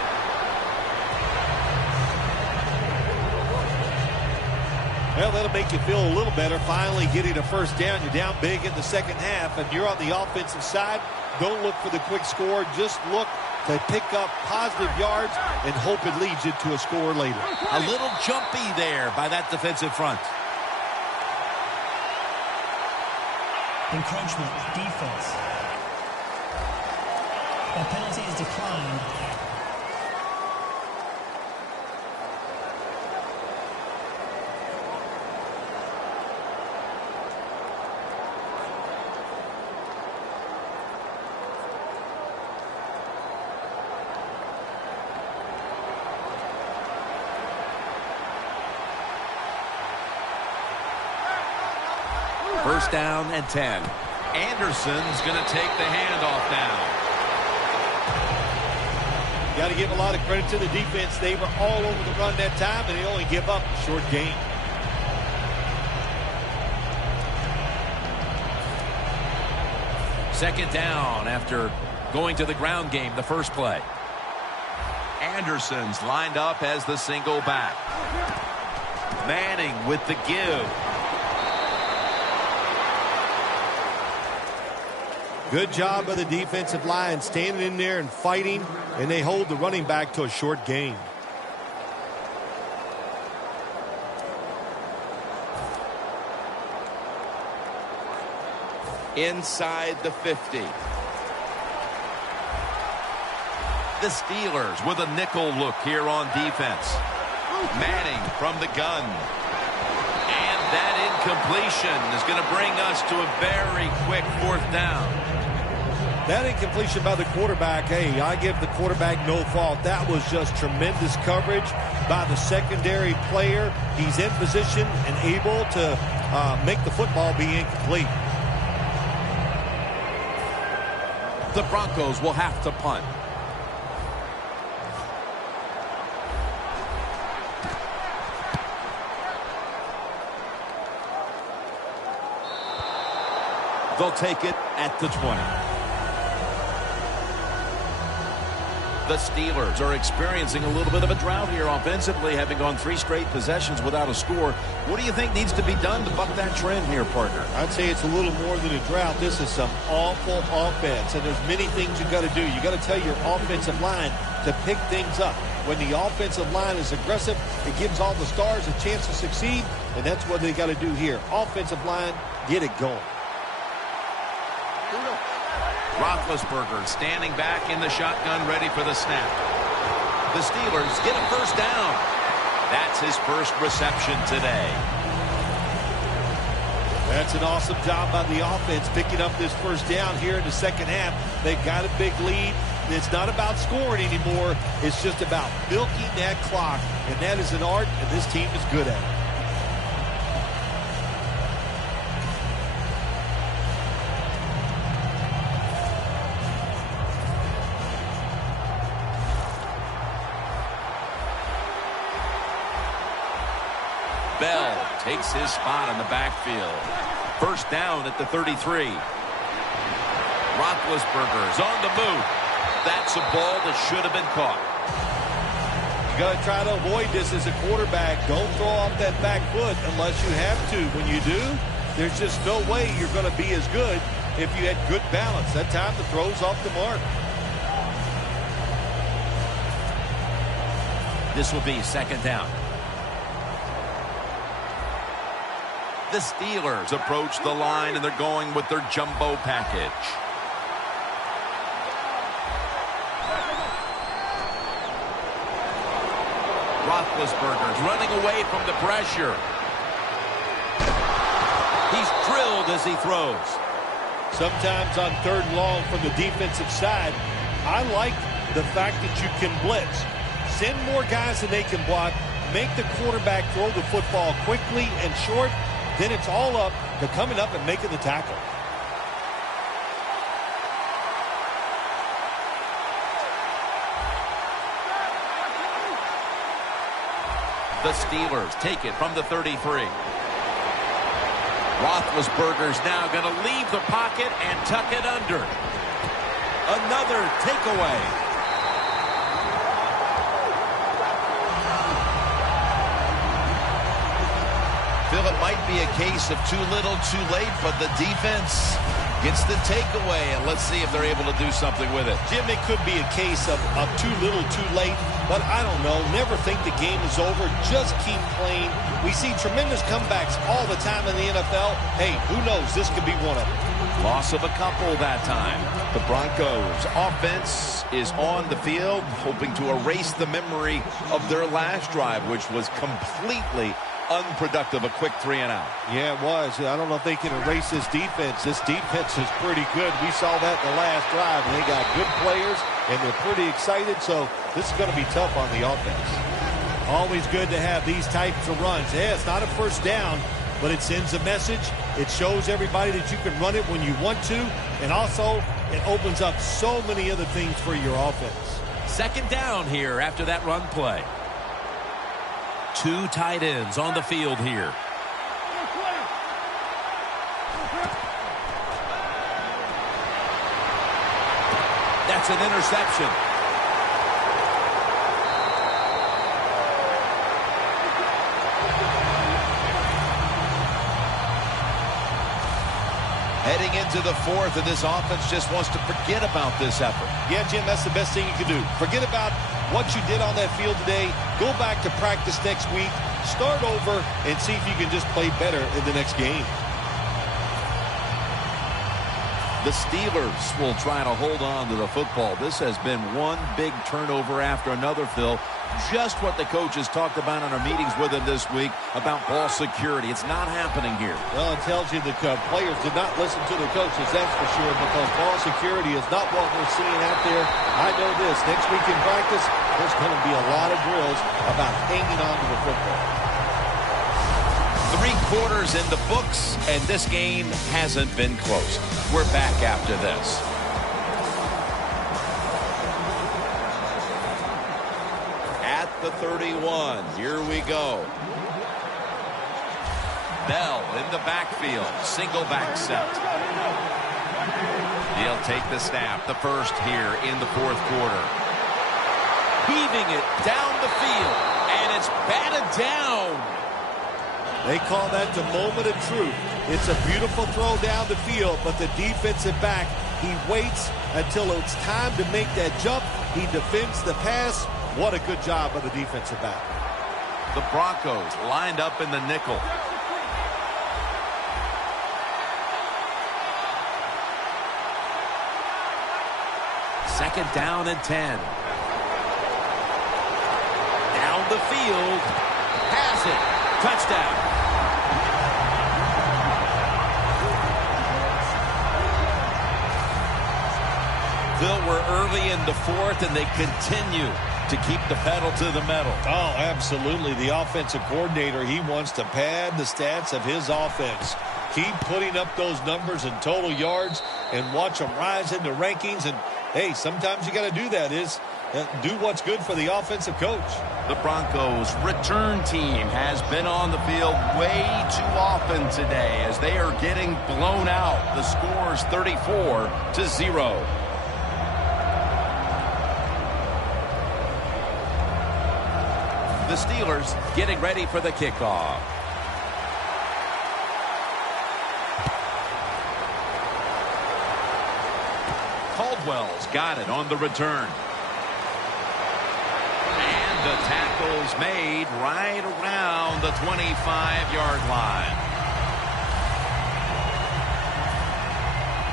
Well, that'll make you feel a little better. Finally getting a first down. You're down big in the second half, and you're on the offensive side. Don't look for the quick score. Just look to pick up positive yards and hope it leads you to a score later. A little jumpy there by that defensive front. Encroachment, defense. That penalty is declined. First down and 10. Anderson's going to take the handoff now. Got to give a lot of credit to the defense. They were all over the run that time, and they only give up a short gain. Second down after going to the ground game the first play. Anderson's lined up as the single back. Manning with the give. Good job by the defensive line standing in there and fighting, and they hold the running back to a short gain. Inside the 50. The Steelers with a nickel look here on defense. Manning from the gun. And that incompletion is going to bring us to a very quick fourth down. That incompletion by the quarterback, hey, I give the quarterback no fault. That was just tremendous coverage by the secondary player. He's in position and able to make the football be incomplete. The Broncos will have to punt. They'll take it at the 20. The Steelers are experiencing a little bit of a drought here offensively, having gone 3 straight possessions without a score. What do you think needs to be done to buck that trend here, partner? I'd say it's a little more than a drought. This is some awful offense, and there's many things you got to do. You got to tell your offensive line to pick things up. When the offensive line is aggressive, it gives all the stars a chance to succeed, and that's what they got to do here. Offensive line, get it going. Roethlisberger standing back in the shotgun, ready for the snap. The Steelers get a first down. That's his first reception today. That's an awesome job by the offense picking up this first down here in the second half. They've got a big lead. It's not about scoring anymore. It's just about milking that clock, and that is an art, and this team is good at it. Bell takes his spot in the backfield. First down at the 33. Roethlisberger's on the move. That's a ball that should have been caught. You got to try to avoid this as a quarterback. Don't throw off that back foot unless you have to. When you do, there's just no way you're going to be as good if you had good balance. That time the throw's off the mark. This will be second down. The Steelers approach the line, and they're going with their jumbo package. Roethlisberger's running away from the pressure. He's drilled as he throws. Sometimes on third and long from the defensive side, I like the fact that you can blitz. Send more guys than they can block. Make the quarterback throw the football quickly and short. Then it's all up to coming up and making the tackle. The Steelers take it from the 33. Roethlisberger's now going to leave the pocket and tuck it under. Another takeaway. might be a case of too little, too late, but the defense gets the takeaway, and let's see if they're able to do something with it. Jim, it could be a case of too little, too late, but I don't know. Never think the game is over. Just keep playing. We see tremendous comebacks all the time in the NFL. Hey, who knows? This could be one of them. Loss of a couple that time. The Broncos offense is on the field, hoping to erase the memory of their last drive, which was completely unproductive, a quick 3-and-out. Yeah, it was. I don't know if they can erase this defense. This defense is pretty good. We saw that in the last drive, and they got good players, and they're pretty excited, so this is going to be tough on the offense. Always good to have these types of runs. Yeah, it's not a first down, but it sends a message. It shows everybody that you can run it when you want to, and also it opens up so many other things for your offense. Second down here after that run play. Two tight ends on the field here. That's an interception. Heading into the fourth, and this offense just wants to forget about this effort. Yeah, Jim, that's the best thing you can do. Forget about what you did on that field today. Go back to practice next week. Start over and see if you can just play better in the next game. The Steelers will try to hold on to the football. This has been one big turnover after another, Phil. Just what the coaches talked about in our meetings with him this week about ball security. It's not happening here. Well, it tells you the players did not listen to the coaches, that's for sure, because ball security is not what we're seeing out there. I know this. Next week in practice, there's going to be a lot of drills about hanging on to the football. 3 quarters in the books, and this game hasn't been close. We're back after this. At the 31, here we go. Bell in the backfield, single back set. He'll take the snap, the first here in the fourth quarter. Heaving it down the field, and it's batted down. They call that the moment of truth. It's a beautiful throw down the field, but the defensive back, he waits until it's time to make that jump. He defends the pass. What a good job by the defensive back. The Broncos lined up in the nickel. Second down and 10. Down the field. Has it. Touchdown. Phil, we're early in the fourth, and they continue to keep the pedal to the metal. Oh, absolutely. The offensive coordinator, he wants to pad the stats of his offense. Keep putting up those numbers in total yards and watch them rise in the rankings. And, hey, sometimes you got to do that is do what's good for the offensive coach. The Broncos return team has been on the field way too often today as they are getting blown out. The score is 34-0. The Steelers getting ready for the kickoff. Caldwell's got it on the return. And the tackle's made right around the 25-yard line.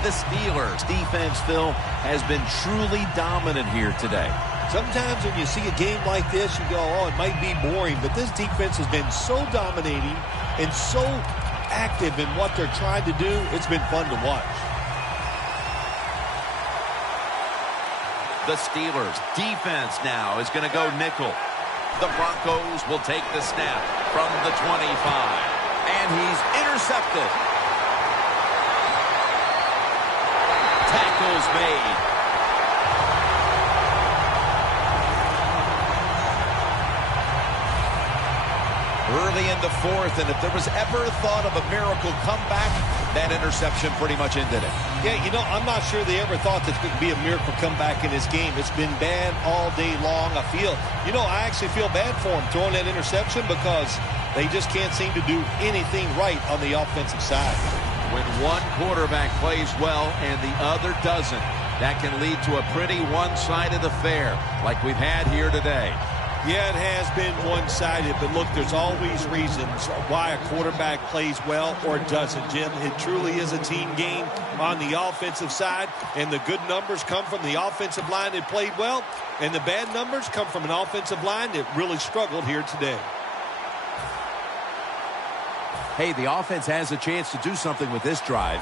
The Steelers defense, Phil, has been truly dominant here today. Sometimes when you see a game like this, you go, oh, it might be boring. But this defense has been so dominating and so active in what they're trying to do. It's been fun to watch. The Steelers defense now is going to go nickel. The Broncos will take the snap from the 25. And he's intercepted. Tackles made. early in the fourth, and if there was ever a thought of a miracle comeback, that interception pretty much ended it. Yeah, you know, I'm not sure they ever thought this could be a miracle comeback in this game. It's been bad all day long. I actually feel bad for them throwing that interception because they just can't seem to do anything right on the offensive side. When one quarterback plays well and the other doesn't, that can lead to a pretty one-sided affair like we've had here today. Yeah, it has been one-sided, but look, there's always reasons why a quarterback plays well or doesn't, Jim. It truly is a team game on the offensive side, and the good numbers come from the offensive line that played well, and the bad numbers come from an offensive line that really struggled here today. Hey, the offense has a chance to do something with this drive.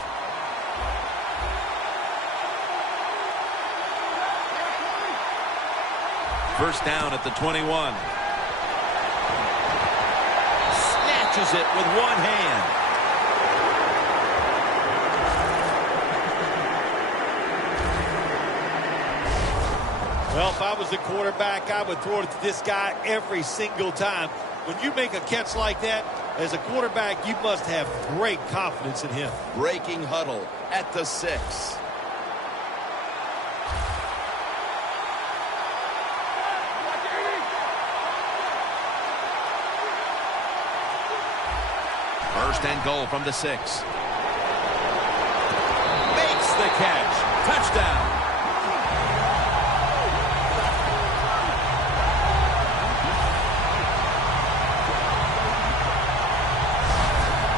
First down at the 21. Snatches it with one hand. Well, if I was the quarterback, I would throw it to this guy every single time. When you make a catch like that, as a quarterback, you must have great confidence in him. Breaking huddle at the 6. First and goal from the 6. Makes the catch. Touchdown.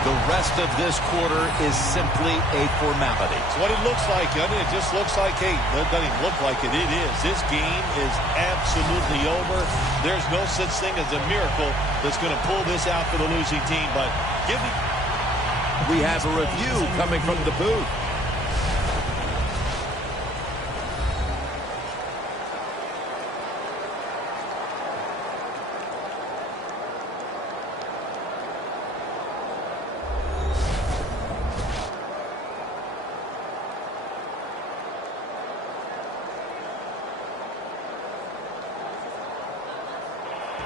The rest of this quarter is simply a formality. It's what it looks like. I mean, it just looks like, hey, it doesn't even look like it. It is. This game is absolutely over. There's no such thing as a miracle that's going to pull this out for the losing team. But we have a review coming from the booth.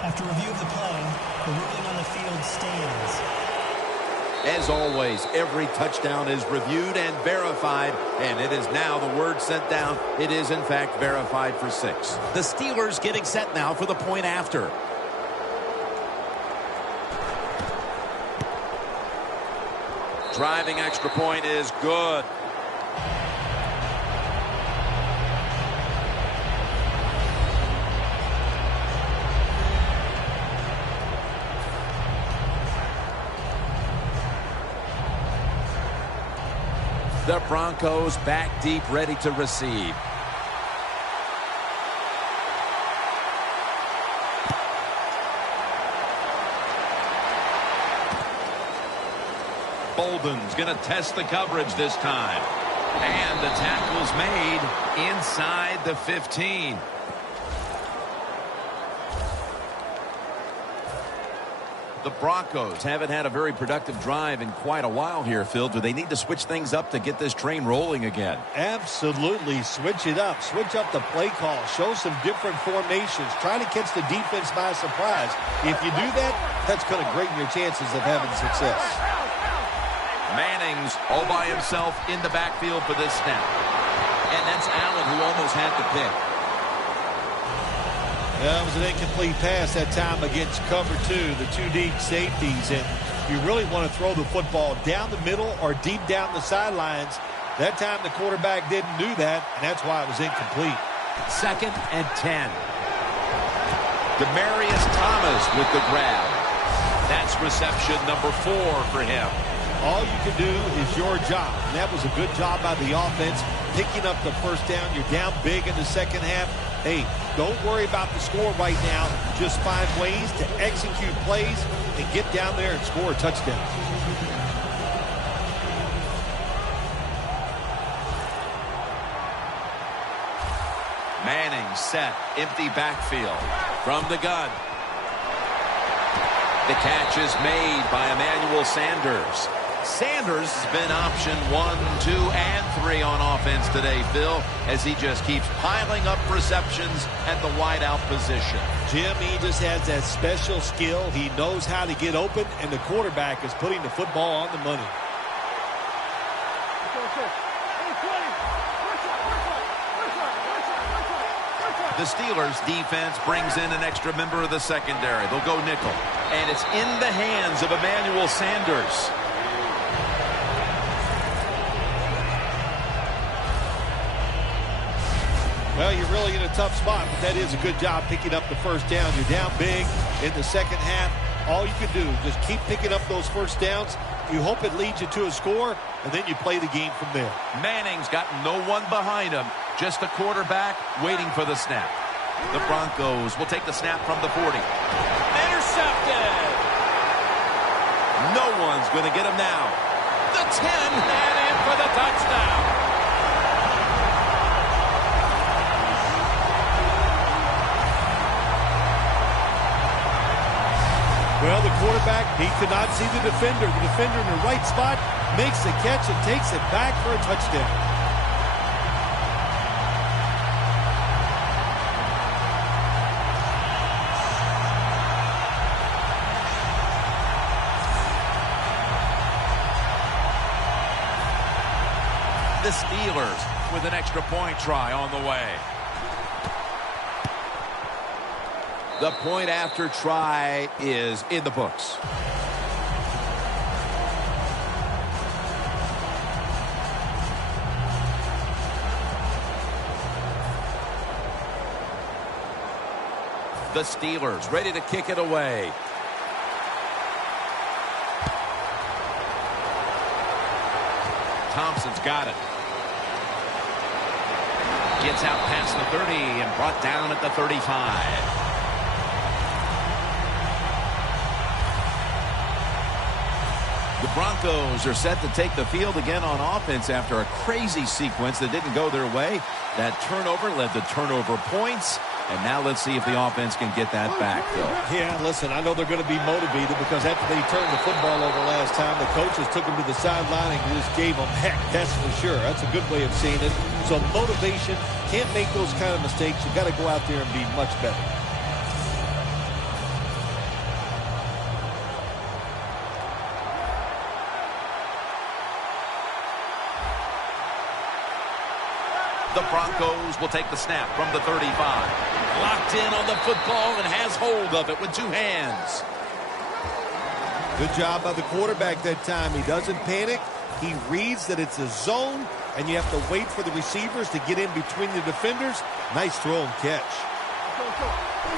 After review of the play, the ruling on the field stands. As always, every touchdown is reviewed and verified, and it is now the word sent down. It is, in fact, verified for 6. The Steelers getting set now for the point after. Driving extra point is good. The Broncos back deep, ready to receive. Bolden's going to test the coverage this time. And the tackle's made inside the 15. The Broncos haven't had a very productive drive in quite a while here, Phil. Do they need to switch things up to get this train rolling again? Absolutely. Switch it up. Switch up the play call. Show some different formations. Try to catch the defense by surprise. If you do that, that's going to greaten your chances of having success. Manning's all by himself in the backfield for this snap. And that's Allen who almost had the pick. That was an incomplete pass that time against cover 2, the 2 deep safeties. And you really want to throw the football down the middle or deep down the sidelines. That time the quarterback didn't do that, and that's why it was incomplete. 2nd and 10. Demaryius Thomas with the grab. That's reception number 4 for him. All you can do is your job, and that was a good job by the offense, picking up the first down. You're down big in the second half. Hey, don't worry about the score right now. Just find ways to execute plays and get down there and score a touchdown. Manning set, empty backfield from the gun. The catch is made by Emmanuel Sanders. Sanders has been option 1, 2, and 3 on offense today, Phil, as he just keeps piling up receptions at the wideout position. Jim, he just has that special skill. He knows how to get open, and the quarterback is putting the football on the money. The Steelers defense brings in an extra member of the secondary. They'll go nickel. And it's in the hands of Emmanuel Sanders. Well, you're really in a tough spot, but that is a good job picking up the first down. You're down big in the second half. All you can do, just keep picking up those first downs. You hope it leads you to a score, and then you play the game from there. Manning's got no one behind him, just the quarterback waiting for the snap. The Broncos will take the snap from the 40. Intercepted! No one's going to get him now. The 10, and in for the touchdown. Well, the quarterback, he could not see the defender. The defender in the right spot makes the catch and takes it back for a touchdown. The Steelers with an extra point try on the way. The point after try is in the books. The Steelers ready to kick it away. Thompson's got it. Gets out past the 30 and brought down at the 35. The Broncos are set to take the field again on offense after a crazy sequence that didn't go their way. That turnover led to turnover points. And now let's see if the offense can get that back, Phil. Yeah, listen, I know they're going to be motivated because after they turned the football over last time, the coaches took them to the sideline and just gave them heck. That's for sure. That's a good way of seeing it. So motivation, can't make those kind of mistakes. You've got to go out there and be much better. The Broncos will take the snap from the 35. Locked in on the football and has hold of it with two hands. Good job by the quarterback that time. He doesn't panic. He reads that it's a zone, and you have to wait for the receivers to get in between the defenders. Nice throw and catch.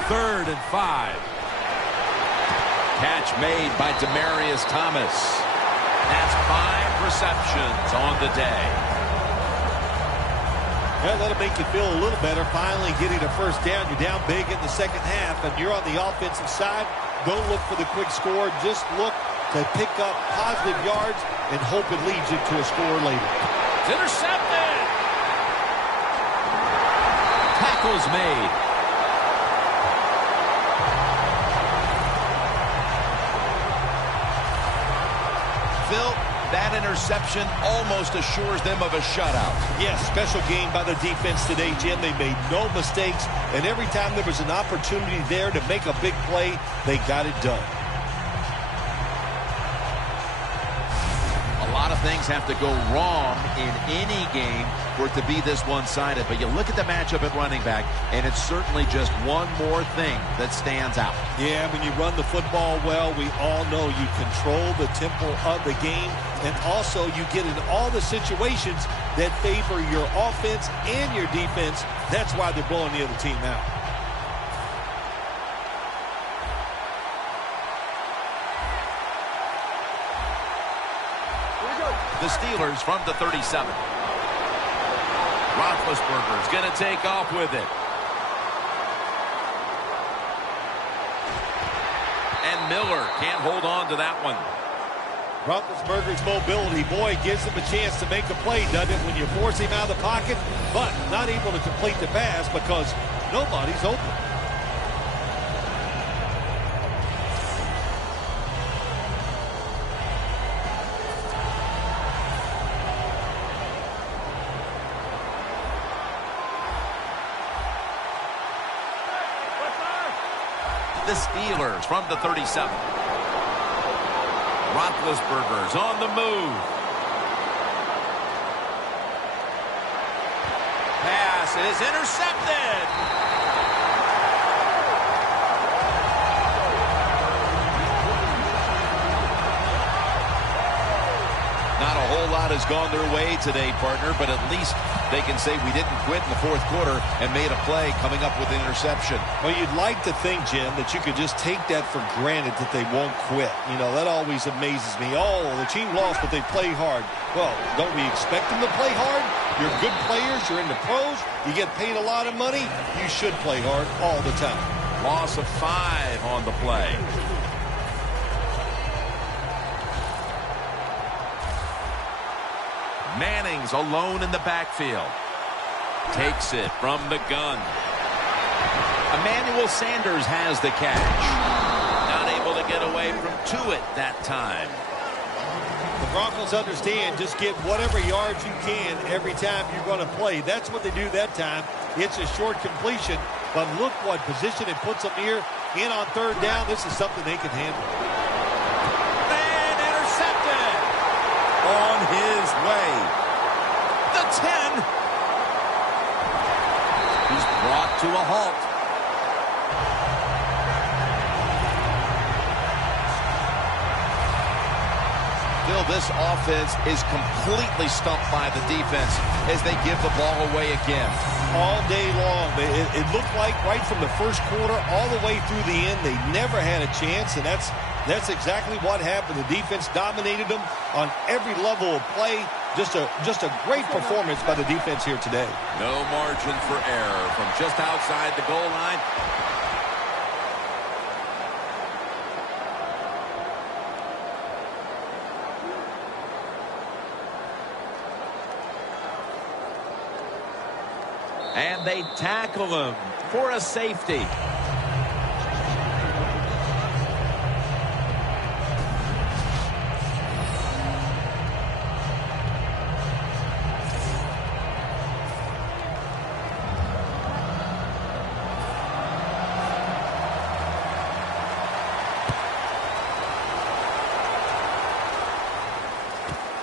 3rd and 5. Catch made by Demaryius Thomas. That's 5 receptions on the day. Well, that'll make you feel a little better. Finally getting a first down. You're down big in the second half, and you're on the offensive side. Don't look for the quick score. Just look to pick up positive yards and hope it leads you to a score later. It's intercepted. Tackles made. Phil, that interception almost assures them of a shutout. Yes, special game by the defense today, Jim. They made no mistakes, and every time there was an opportunity there to make a big play, they got it done. A lot of things have to go wrong in any game for it to be this one-sided, but you look at the matchup at running back, and it's certainly just one more thing that stands out. Yeah, when you run the football well, we all know you control the tempo of the game, and also you get in all the situations that favor your offense and your defense. That's why they're blowing the other team out. The Steelers from the 37. Roethlisberger's going to take off with it. And Miller can't hold on to that one. Roethlisberger's mobility, boy, gives him a chance to make a play, doesn't it, when you force him out of the pocket, but not able to complete the pass because nobody's open. The Steelers from the 37. Roethlisberger's on the move. Pass is intercepted. Not a whole lot has gone their way today, partner, but at least they can say we didn't quit in the fourth quarter and made a play coming up with an interception. Well, you'd like to think, Jim, that you could just take that for granted that they won't quit. You know, that always amazes me. Oh, the team lost, but they play hard. Well, don't we expect them to play hard? You're good players. You're in the pros. You get paid a lot of money. You should play hard all the time. Loss of 5 on the play. Manning's alone in the backfield. Takes it from the gun. Emmanuel Sanders has the catch. Not able to get away from Tuitt that time. The Broncos understand just get whatever yards you can every time you're going to play. That's what they do that time. It's a short completion, but look what position it puts them here in on third down. This is something they can handle. And intercepted. On his way. The 10. He's brought to a halt. Bill, this offense is completely stumped by the defense as they give the ball away again. All day long. It looked like right from the first quarter all the way through the end, they never had a chance, and that's exactly what happened. The defense dominated them on every level of play. Just a great performance by the defense here today. No margin for error from just outside the goal line. And they tackle him for a safety.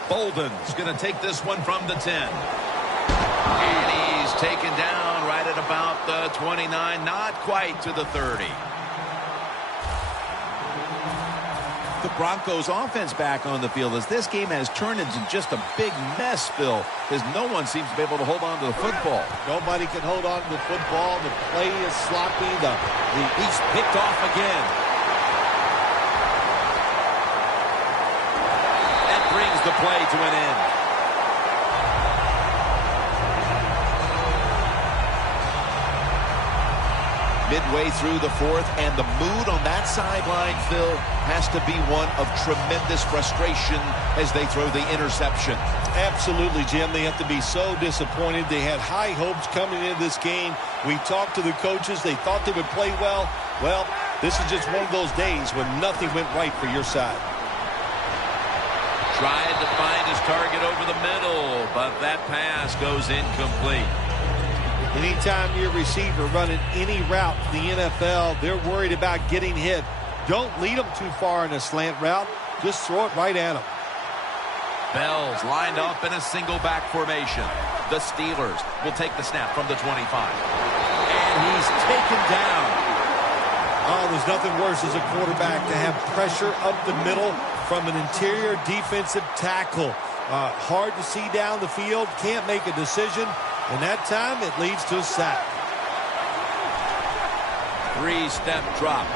Bolden's going to take this one from the 10. And he's taken down right at about the 29, not quite to the 30. The Broncos offense back on the field as this game has turned into just a big mess, Bill, because no one seems to be able to hold on to the football. Nobody can hold on to the football. The play is sloppy. He's picked off again. That brings the play to an end. Midway through the fourth, and the mood on that sideline, Phil, has to be one of tremendous frustration as they throw the interception. Absolutely, Jim. They have to be so disappointed. They had high hopes coming into this game. We talked to the coaches. They thought they would play well. Well, this is just one of those days when nothing went right for your side. Tried to find his target over the middle, but that pass goes incomplete. Anytime your receiver running any route in the NFL, they're worried about getting hit. Don't lead them too far in a slant route. Just throw it right at them. Bell's lined up in a single back formation. The Steelers will take the snap from the 25. And he's taken down. Oh, there's nothing worse as a quarterback to have pressure up the middle from an interior defensive tackle. Hard to see down the field, can't make a decision. And that time, it leads to a sack. 3-step drop.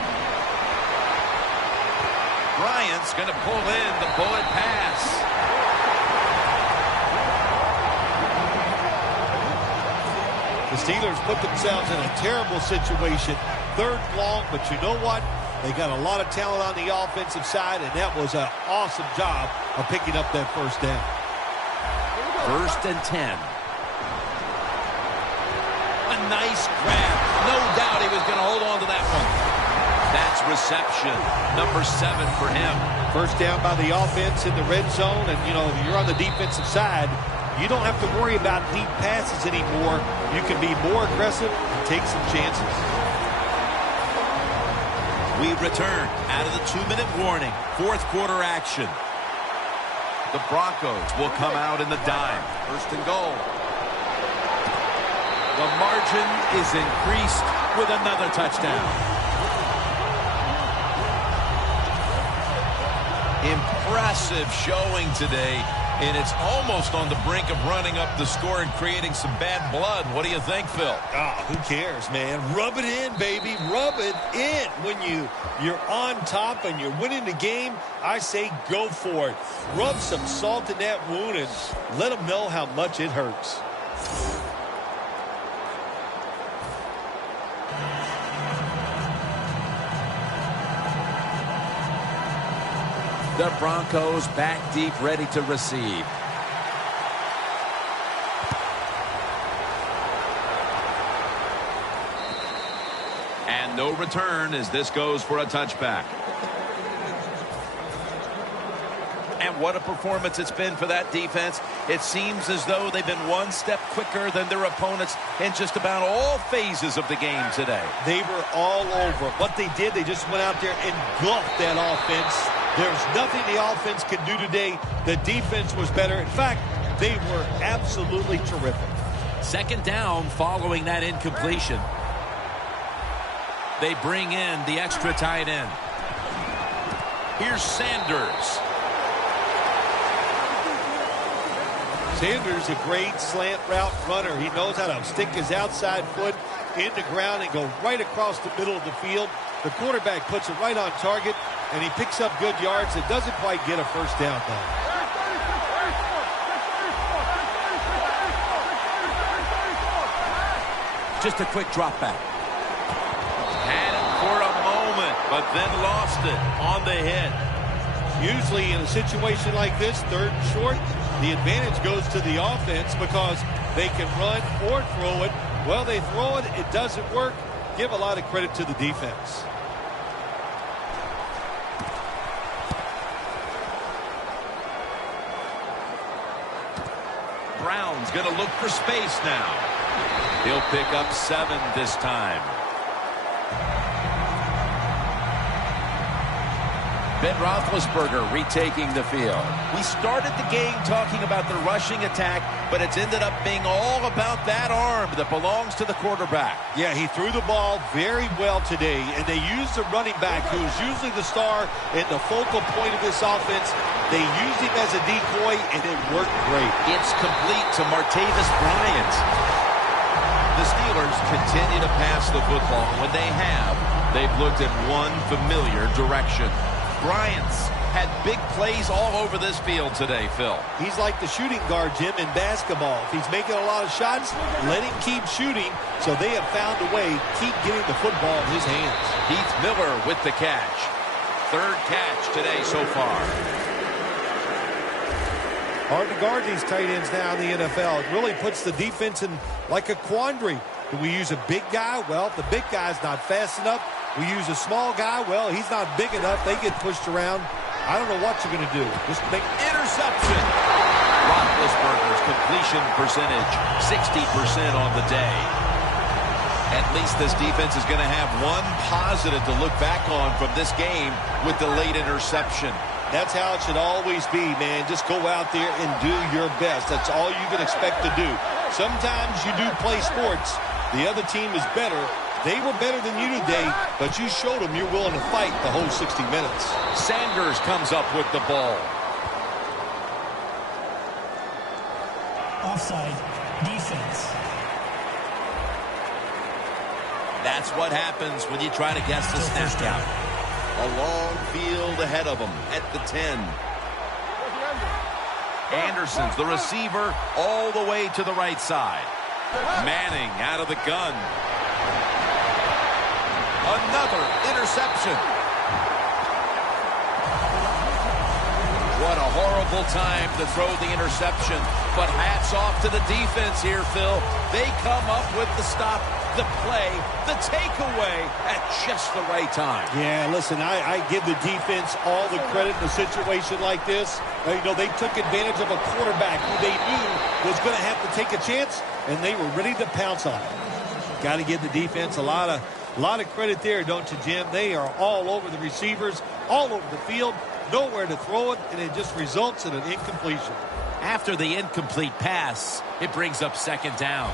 Bryant's going to pull in the bullet pass. The Steelers put themselves in a terrible situation. Third long, but you know what? They got a lot of talent on the offensive side, and that was an awesome job of picking up that first down. 1st and 10. A nice grab. No doubt he was going to hold on to that one. That's reception. Number 7 for him. First down by the offense in the red zone. And, you know, if you're on the defensive side, you don't have to worry about deep passes anymore. You can be more aggressive and take some chances. We return out of the 2-minute warning. Fourth quarter action. The Broncos will come out in the dime. First and goal. The margin is increased with another touchdown. Impressive showing today, and it's almost on the brink of running up the score and creating some bad blood. What do you think, Phil? Oh, who cares, man? Rub it in, baby. Rub it in. When you're on top and you're winning the game, I say go for it. Rub some salt in that wound and let them know how much it hurts. The Broncos back deep, ready to receive. And no return as this goes for a touchback. And what a performance it's been for that defense. It seems as though they've been one step quicker than their opponents in just about all phases of the game today. They were all over. What they did, they just went out there and engulfed that offense. There's nothing the offense could do today. The defense was better. In fact, they were absolutely terrific. Second down following that incompletion. They bring in the extra tight end. Here's Sanders. Sanders, a great slant route runner. He knows how to stick his outside foot in the ground and go right across the middle of the field. The quarterback puts it right on target, and he picks up good yards. It doesn't quite get a first down, though. Just a quick drop back. Had it for a moment, but then lost it on the hit. Usually in a situation like this, third and short, the advantage goes to the offense because they can run or throw it. Well, they throw it, it doesn't work. Give a lot of credit to the defense. Brown's going to look for space now. He'll pick up 7 this time. Ben Roethlisberger retaking the field. We started the game talking about the rushing attack, but it's ended up being all about that arm that belongs to the quarterback. Yeah, he threw the ball very well today, and they used the running back, who is usually the star and the focal point of this offense. They used him as a decoy, and it worked great. It's complete to Martavis Bryant. The Steelers continue to pass the football. When they have, they've looked in one familiar direction. Bryant's had big plays all over this field today, Phil. He's like the shooting guard, Jim, in basketball. If he's making a lot of shots, let him keep shooting. So they have found a way to keep getting the football in his hands. Heath Miller with the catch. Third catch today so far. Hard to guard these tight ends now in the NFL. It really puts the defense in like a quandary. Do we use a big guy? Well, if the big guy's not fast enough, we use a small guy. Well, he's not big enough. They get pushed around. I don't know what you're going to do. Just make interception. Roethlisberger's completion percentage, 60% on the day. At least this defense is going to have one positive to look back on from this game with the late interception. That's how it should always be, man. Just go out there and do your best. That's all you can expect to do. Sometimes you do play sports. The other team is better. They were better than you today, but you showed them you're willing to fight the whole 60 minutes. Sanders comes up with the ball. Offside. Defense. That's what happens when you try to guess the snap count. A long field ahead of them at the 10. Anderson's the receiver all the way to the right side. Manning out of the gun. Another interception. What a horrible time to throw the interception. But hats off to the defense here, Phil. They come up with the stop, the play, the takeaway at just the right time. Yeah, listen, I give the defense all the credit in a situation like this. You know, they took advantage of a quarterback who they knew was going to have to take a chance, and they were ready to pounce on it. Got to give the defense a lot of A lot of credit there, don't you, Jim? They are all over the receivers, all over the field, nowhere to throw it, and it just results in an incompletion. After the incomplete pass, it brings up second down.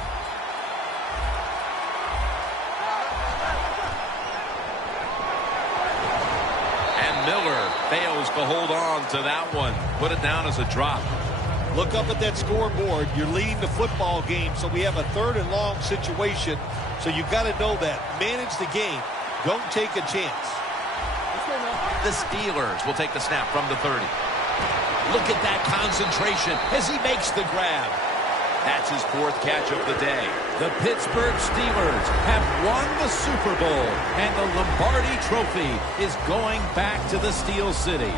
And Miller fails to hold on to that one. Put it down as a drop. Look up at that scoreboard. You're leading the football game, so we have a 3rd and long situation. So you've got to know that. Manage the game. Don't take a chance. The Steelers will take the snap from the 30. Look at that concentration as he makes the grab. That's his 4th catch of the day. The Pittsburgh Steelers have won the Super Bowl, and the Lombardi Trophy is going back to the Steel City.